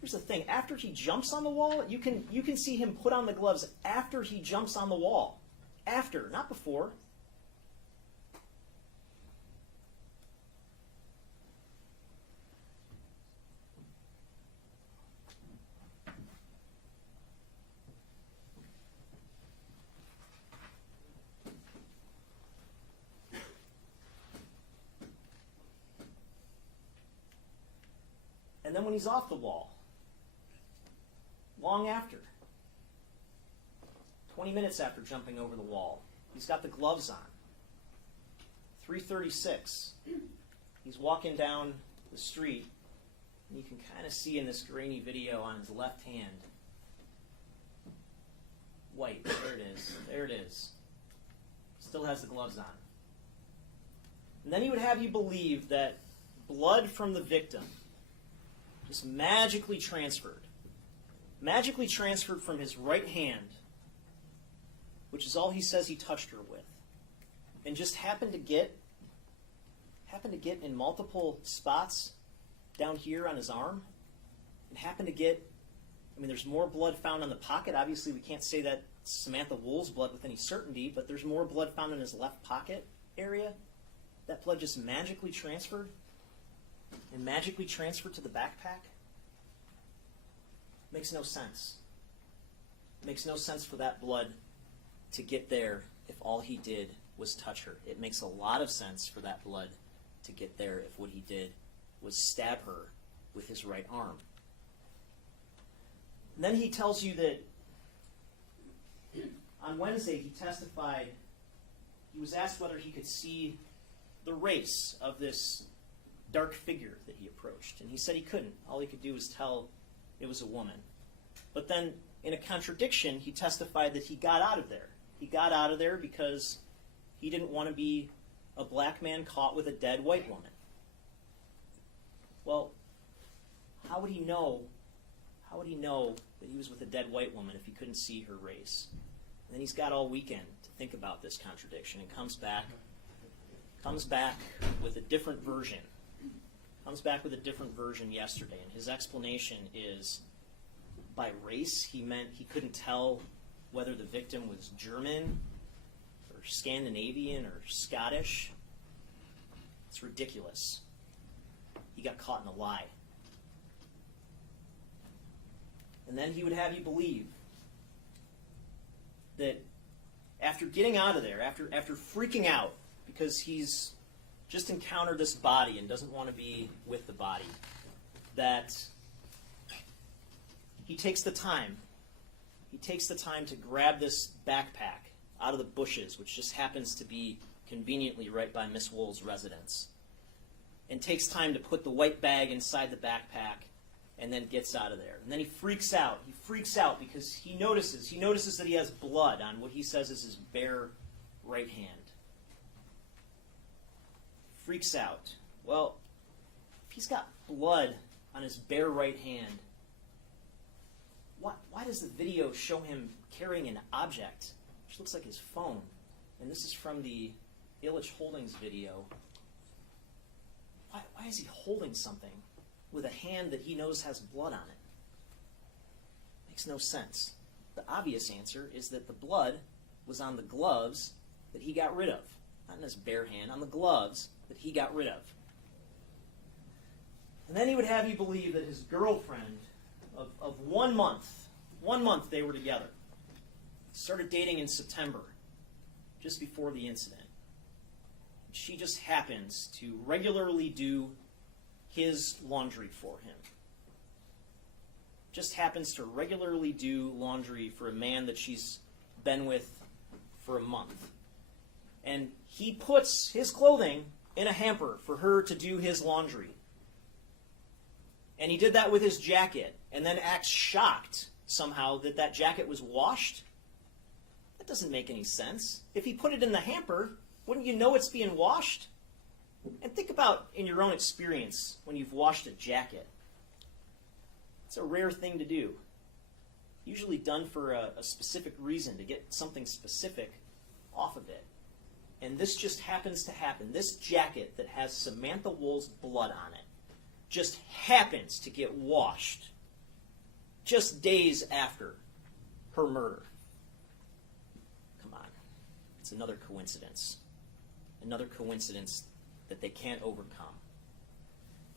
here's the thing. After he jumps on the wall, you can see him put on the gloves after he jumps on the wall. After, not before. And then when he's off the wall, long after, 20 minutes after jumping over the wall, he's got the gloves on. 3:36, he's walking down the street, and you can kind of see in this grainy video on his left hand white. There it is. There it is. Still has the gloves on. And then he would have you believe that blood from the victim just magically transferred from his right hand, which is all he says he touched her with, and just happened to get in multiple spots down here on his arm, and happened to get, I mean, there's more blood found on the pocket. Obviously, we can't say that Samantha Woll's blood with any certainty, but there's more blood found in his left pocket area. That blood just magically transferred, and magically transferred to the backpack. Makes no sense. It makes no sense for that blood to get there if all he did was touch her. It makes a lot of sense for that blood to get there if what he did was stab her with his right arm. And then he tells you that on Wednesday he testified, he was asked whether he could see the race of this dark figure that he approached. And he said he couldn't. All he could do was tell it was a woman. But then, in a contradiction, he testified that he got out of there. He got out of there because he didn't want to be a black man caught with a dead white woman. Well, how would he know that he was with a dead white woman if he couldn't see her race? And then he's got all weekend to think about this contradiction, and comes back with a different version. Comes back with a different version yesterday, and his explanation is, by race, he meant he couldn't tell whether the victim was German or Scandinavian or Scottish. It's ridiculous. He got caught in a lie. And then he would have you believe that after getting out of there, after freaking out because he's just encountered this body and doesn't want to be with the body, that he takes the time to grab this backpack out of the bushes, which just happens to be conveniently right by Miss Woll's residence, and takes time to put the white bag inside the backpack, and then gets out of there. And then he freaks out. He freaks out because he notices that he has blood on what he says is his bare right hand. Freaks out. Well, if he's got blood on his bare right hand, why does the video show him carrying an object which looks like his phone? And this is from the Illich Holdings video. Why is he holding something with a hand that he knows has blood on it? Makes no sense. The obvious answer is that the blood was on the gloves that he got rid of. Not in his bare hand, on the gloves that he got rid of. And then he would have you believe that his girlfriend of 1 month they were together, started dating in September, just before the incident. She just happens to regularly do his laundry for him. Just happens to regularly do laundry for a man that she's been with for a month. And he puts his clothing in a hamper for her to do his laundry. And he did that with his jacket, and then acts shocked somehow that that jacket was washed. That doesn't make any sense. If he put it in the hamper, wouldn't you know it's being washed? And think about in your own experience when you've washed a jacket. It's a rare thing to do. Usually done for a specific reason, to get something specific off of it. And this just happens to happen. This jacket that has Samantha Woll's blood on it just happens to get washed just days after her murder. Come on. It's another coincidence. Another coincidence that they can't overcome.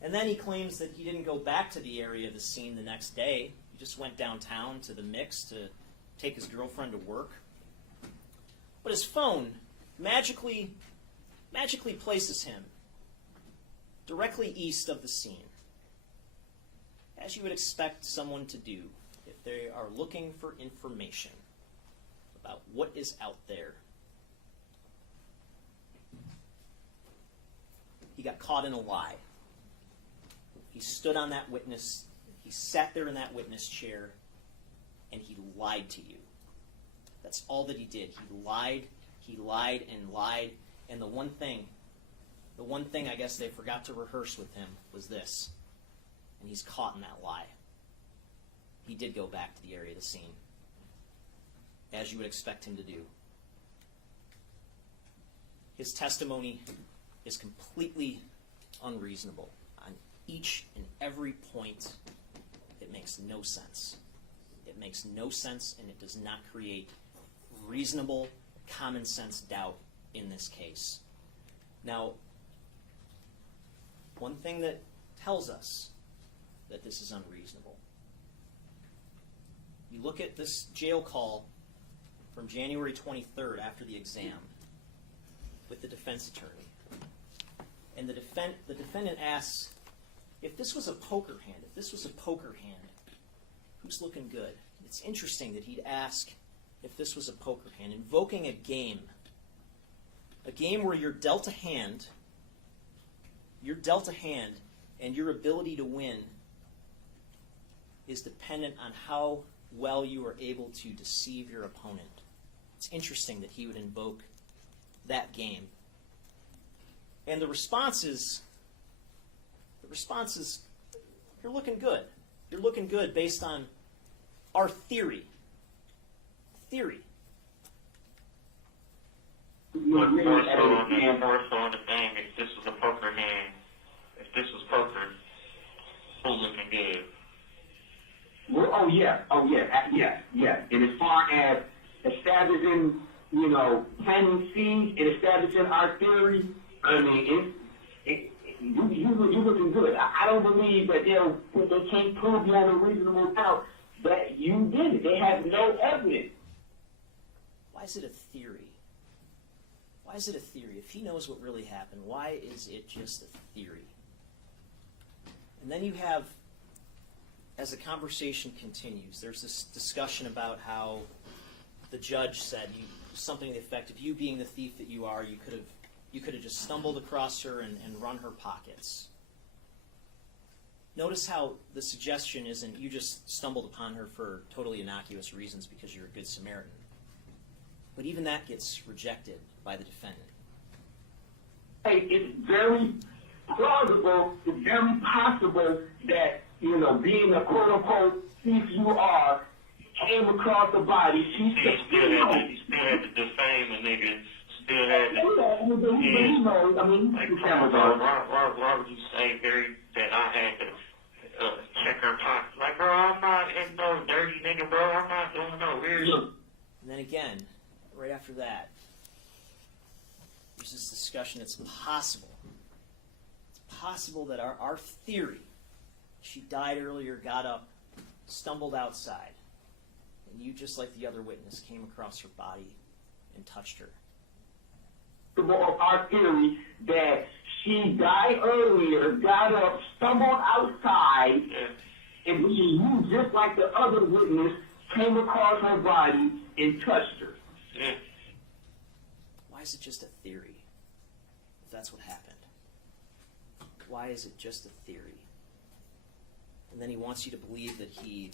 And then he claims that he didn't go back to the area of the scene the next day. He just went downtown to the mix to take his girlfriend to work. But his phone magically places him directly east of the scene, as you would expect someone to do if they are looking for information about what is out there. He got caught in a lie. He stood on that witness, he sat there in that witness chair, and he lied to you. That's all that he did. He lied and lied. And the one thing I guess they forgot to rehearse with him was this. And he's caught in that lie. He did go back to the area of the scene, as you would expect him to do. His testimony is completely unreasonable. On each and every point, it makes no sense. It makes no sense, and it does not create reasonable, common sense doubt in this case. Now, one thing that tells us that this is unreasonable. You look at this jail call from January 23rd after the exam with the defense attorney. And the defendant asks, if this was a poker hand, who's looking good? It's interesting that he'd ask if this was a poker hand, invoking a game where you're dealt a hand, and your ability to win is dependent on how well you are able to deceive your opponent. It's interesting that he would invoke that game. And the response is, you're looking good. You're looking good based on our theory. More so on the thing, if this was a poker hand, if this was poker, who's looking good? Well, yeah. And as far as establishing, planting seeds and establishing our theory, I mean, you're looking good. I don't believe that they can't prove beyond a reasonable doubt that you did it. They have no evidence. Why is it a theory? Why is it a theory? If he knows what really happened, why is it just a theory? And then you have, as the conversation continues, there's this discussion about how the judge said something to the effect of, you being the thief that you are, you could have just stumbled across her and run her pockets. Notice how the suggestion isn't you just stumbled upon her for totally innocuous reasons because you're a good Samaritan. But even that gets rejected by the defendant. Hey, it's very plausible, it's very possible that, being a quote-unquote thief you are, came across the body. He still had to defame a nigga. Still had to. Why would you say, Barry, that I had to check her pocket? Like, bro, I'm not in no dirty nigga, bro. I'm not doing no weird shit. And then again, right after that, there's this discussion. It's possible that our theory, she died earlier, got up, stumbled outside, and you, just like the other witness, came across her body and touched her. Of our theory that she died earlier, got up, stumbled outside, and you, just like the other witness, came across her body and touched her. Yeah. Why is it just a theory, if that's what happened? Why is it just a theory? And then he wants you to believe that he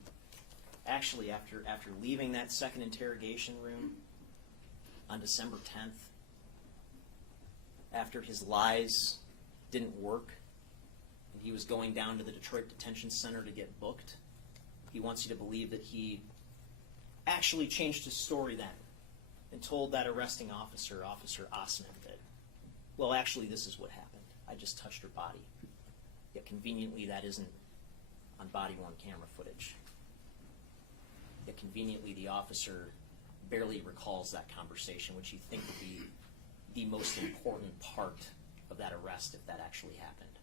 actually, after leaving that second interrogation room on December 10th, after his lies didn't work, and he was going down to the Detroit Detention Center to get booked, he wants you to believe that he actually changed his story then and told that arresting officer, Officer Osman, that, well, actually, this is what happened. I just touched her body. Yet conveniently, that isn't on body-worn camera footage. Yet conveniently, the officer barely recalls that conversation, which you think would be the most important part of that arrest if that actually happened.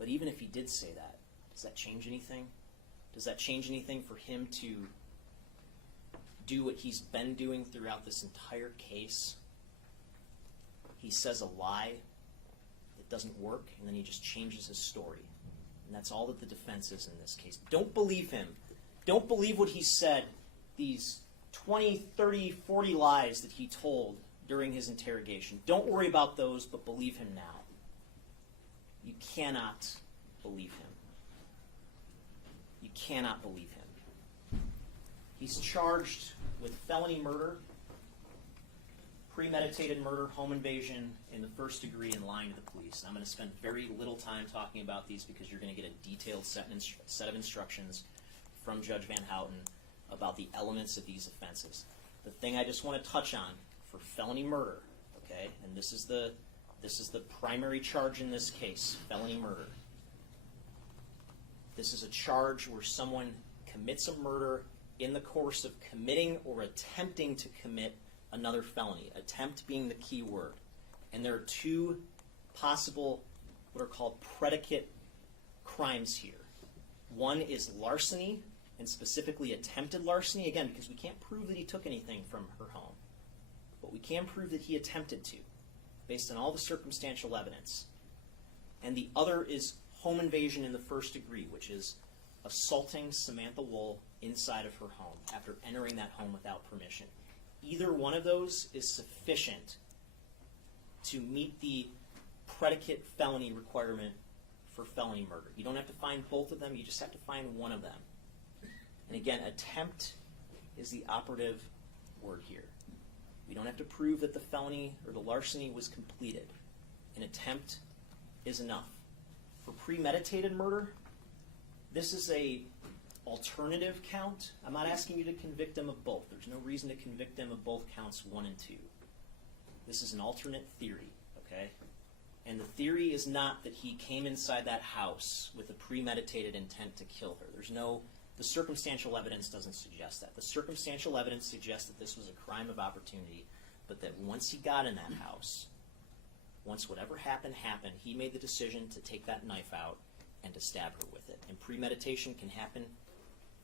But even if he did say that, does that change anything? Does that change anything for him to do what he's been doing throughout this entire case? He says a lie that doesn't work, and then he just changes his story. And that's all that the defense is in this case. Don't believe him. Don't believe what he said, these 20, 30, 40 lies that he told during his interrogation. Don't worry about those, but believe him now. You cannot believe him. You cannot believe him. He's charged with felony murder, premeditated murder, home invasion in the first degree, and lying to the police. And I'm going to spend very little time talking about these because you're going to get a detailed set of instructions from Judge Van Houten about the elements of these offenses. The thing I just want to touch on for felony murder, okay, and this is the primary charge in this case, felony murder. This is a charge where someone commits a murder in the course of committing or attempting to commit another felony, attempt being the key word. And there are two possible, what are called predicate crimes here. One is larceny, and specifically attempted larceny, again, because we can't prove that he took anything from her home. But we can prove that he attempted to, based on all the circumstantial evidence. And the other is home invasion in the first degree, which is assaulting Samantha Woll inside of her home after entering that home without permission. Either one of those is sufficient to meet the predicate felony requirement for felony murder. You don't have to find both of them, you just have to find one of them. And again, attempt is the operative word here. We don't have to prove that the felony or the larceny was completed. An attempt is enough. For premeditated murder, this is a alternative count. I'm not asking you to convict him of both. There's no reason to convict him of both counts 1 and 2. This is an alternate theory, okay? And the theory is not that he came inside that house with a premeditated intent to kill her. The circumstantial evidence doesn't suggest that. The circumstantial evidence suggests that this was a crime of opportunity, but that once he got in that house, once whatever happened, he made the decision to take that knife out and to stab her with it. And premeditation can happen.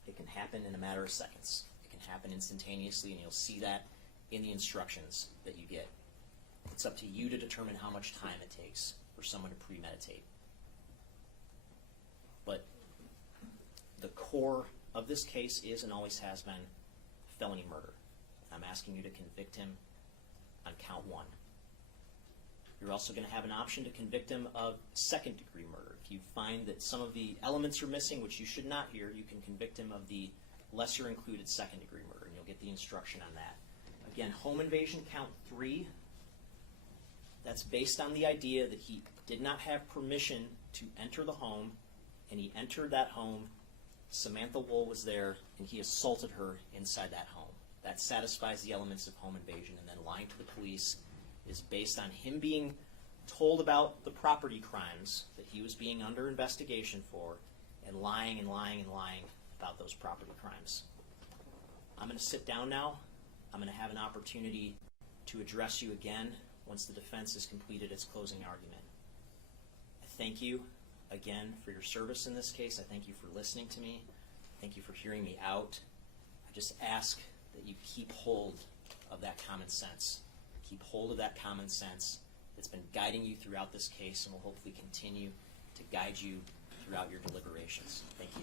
It can happen in a matter of seconds. It can happen instantaneously, and you'll see that in the instructions that you get. It's up to you to determine how much time it takes for someone to premeditate. But the core of this case is and always has been felony murder. I'm asking you to convict him on count 1. You're also going to have an option to convict him of second-degree murder. If you find that some of the elements are missing, which you should not here, you can convict him of the lesser-included second-degree murder, and you'll get the instruction on that. Again, home invasion count 3, that's based on the idea that he did not have permission to enter the home, and he entered that home. Samantha Woll was there, and he assaulted her inside that home. That satisfies the elements of home invasion, and then lying to the police is based on him being told about the property crimes that he was being under investigation for, and lying about those property crimes. I'm going to sit down now. I'm going to have an opportunity to address you again once the defense has completed its closing argument. I thank you again for your service in this case. I thank you for listening to me. Thank you for hearing me out. I just ask that you keep hold of that common sense. Keep hold of that common sense that's been guiding you throughout this case and will hopefully continue to guide you throughout your deliberations. Thank you.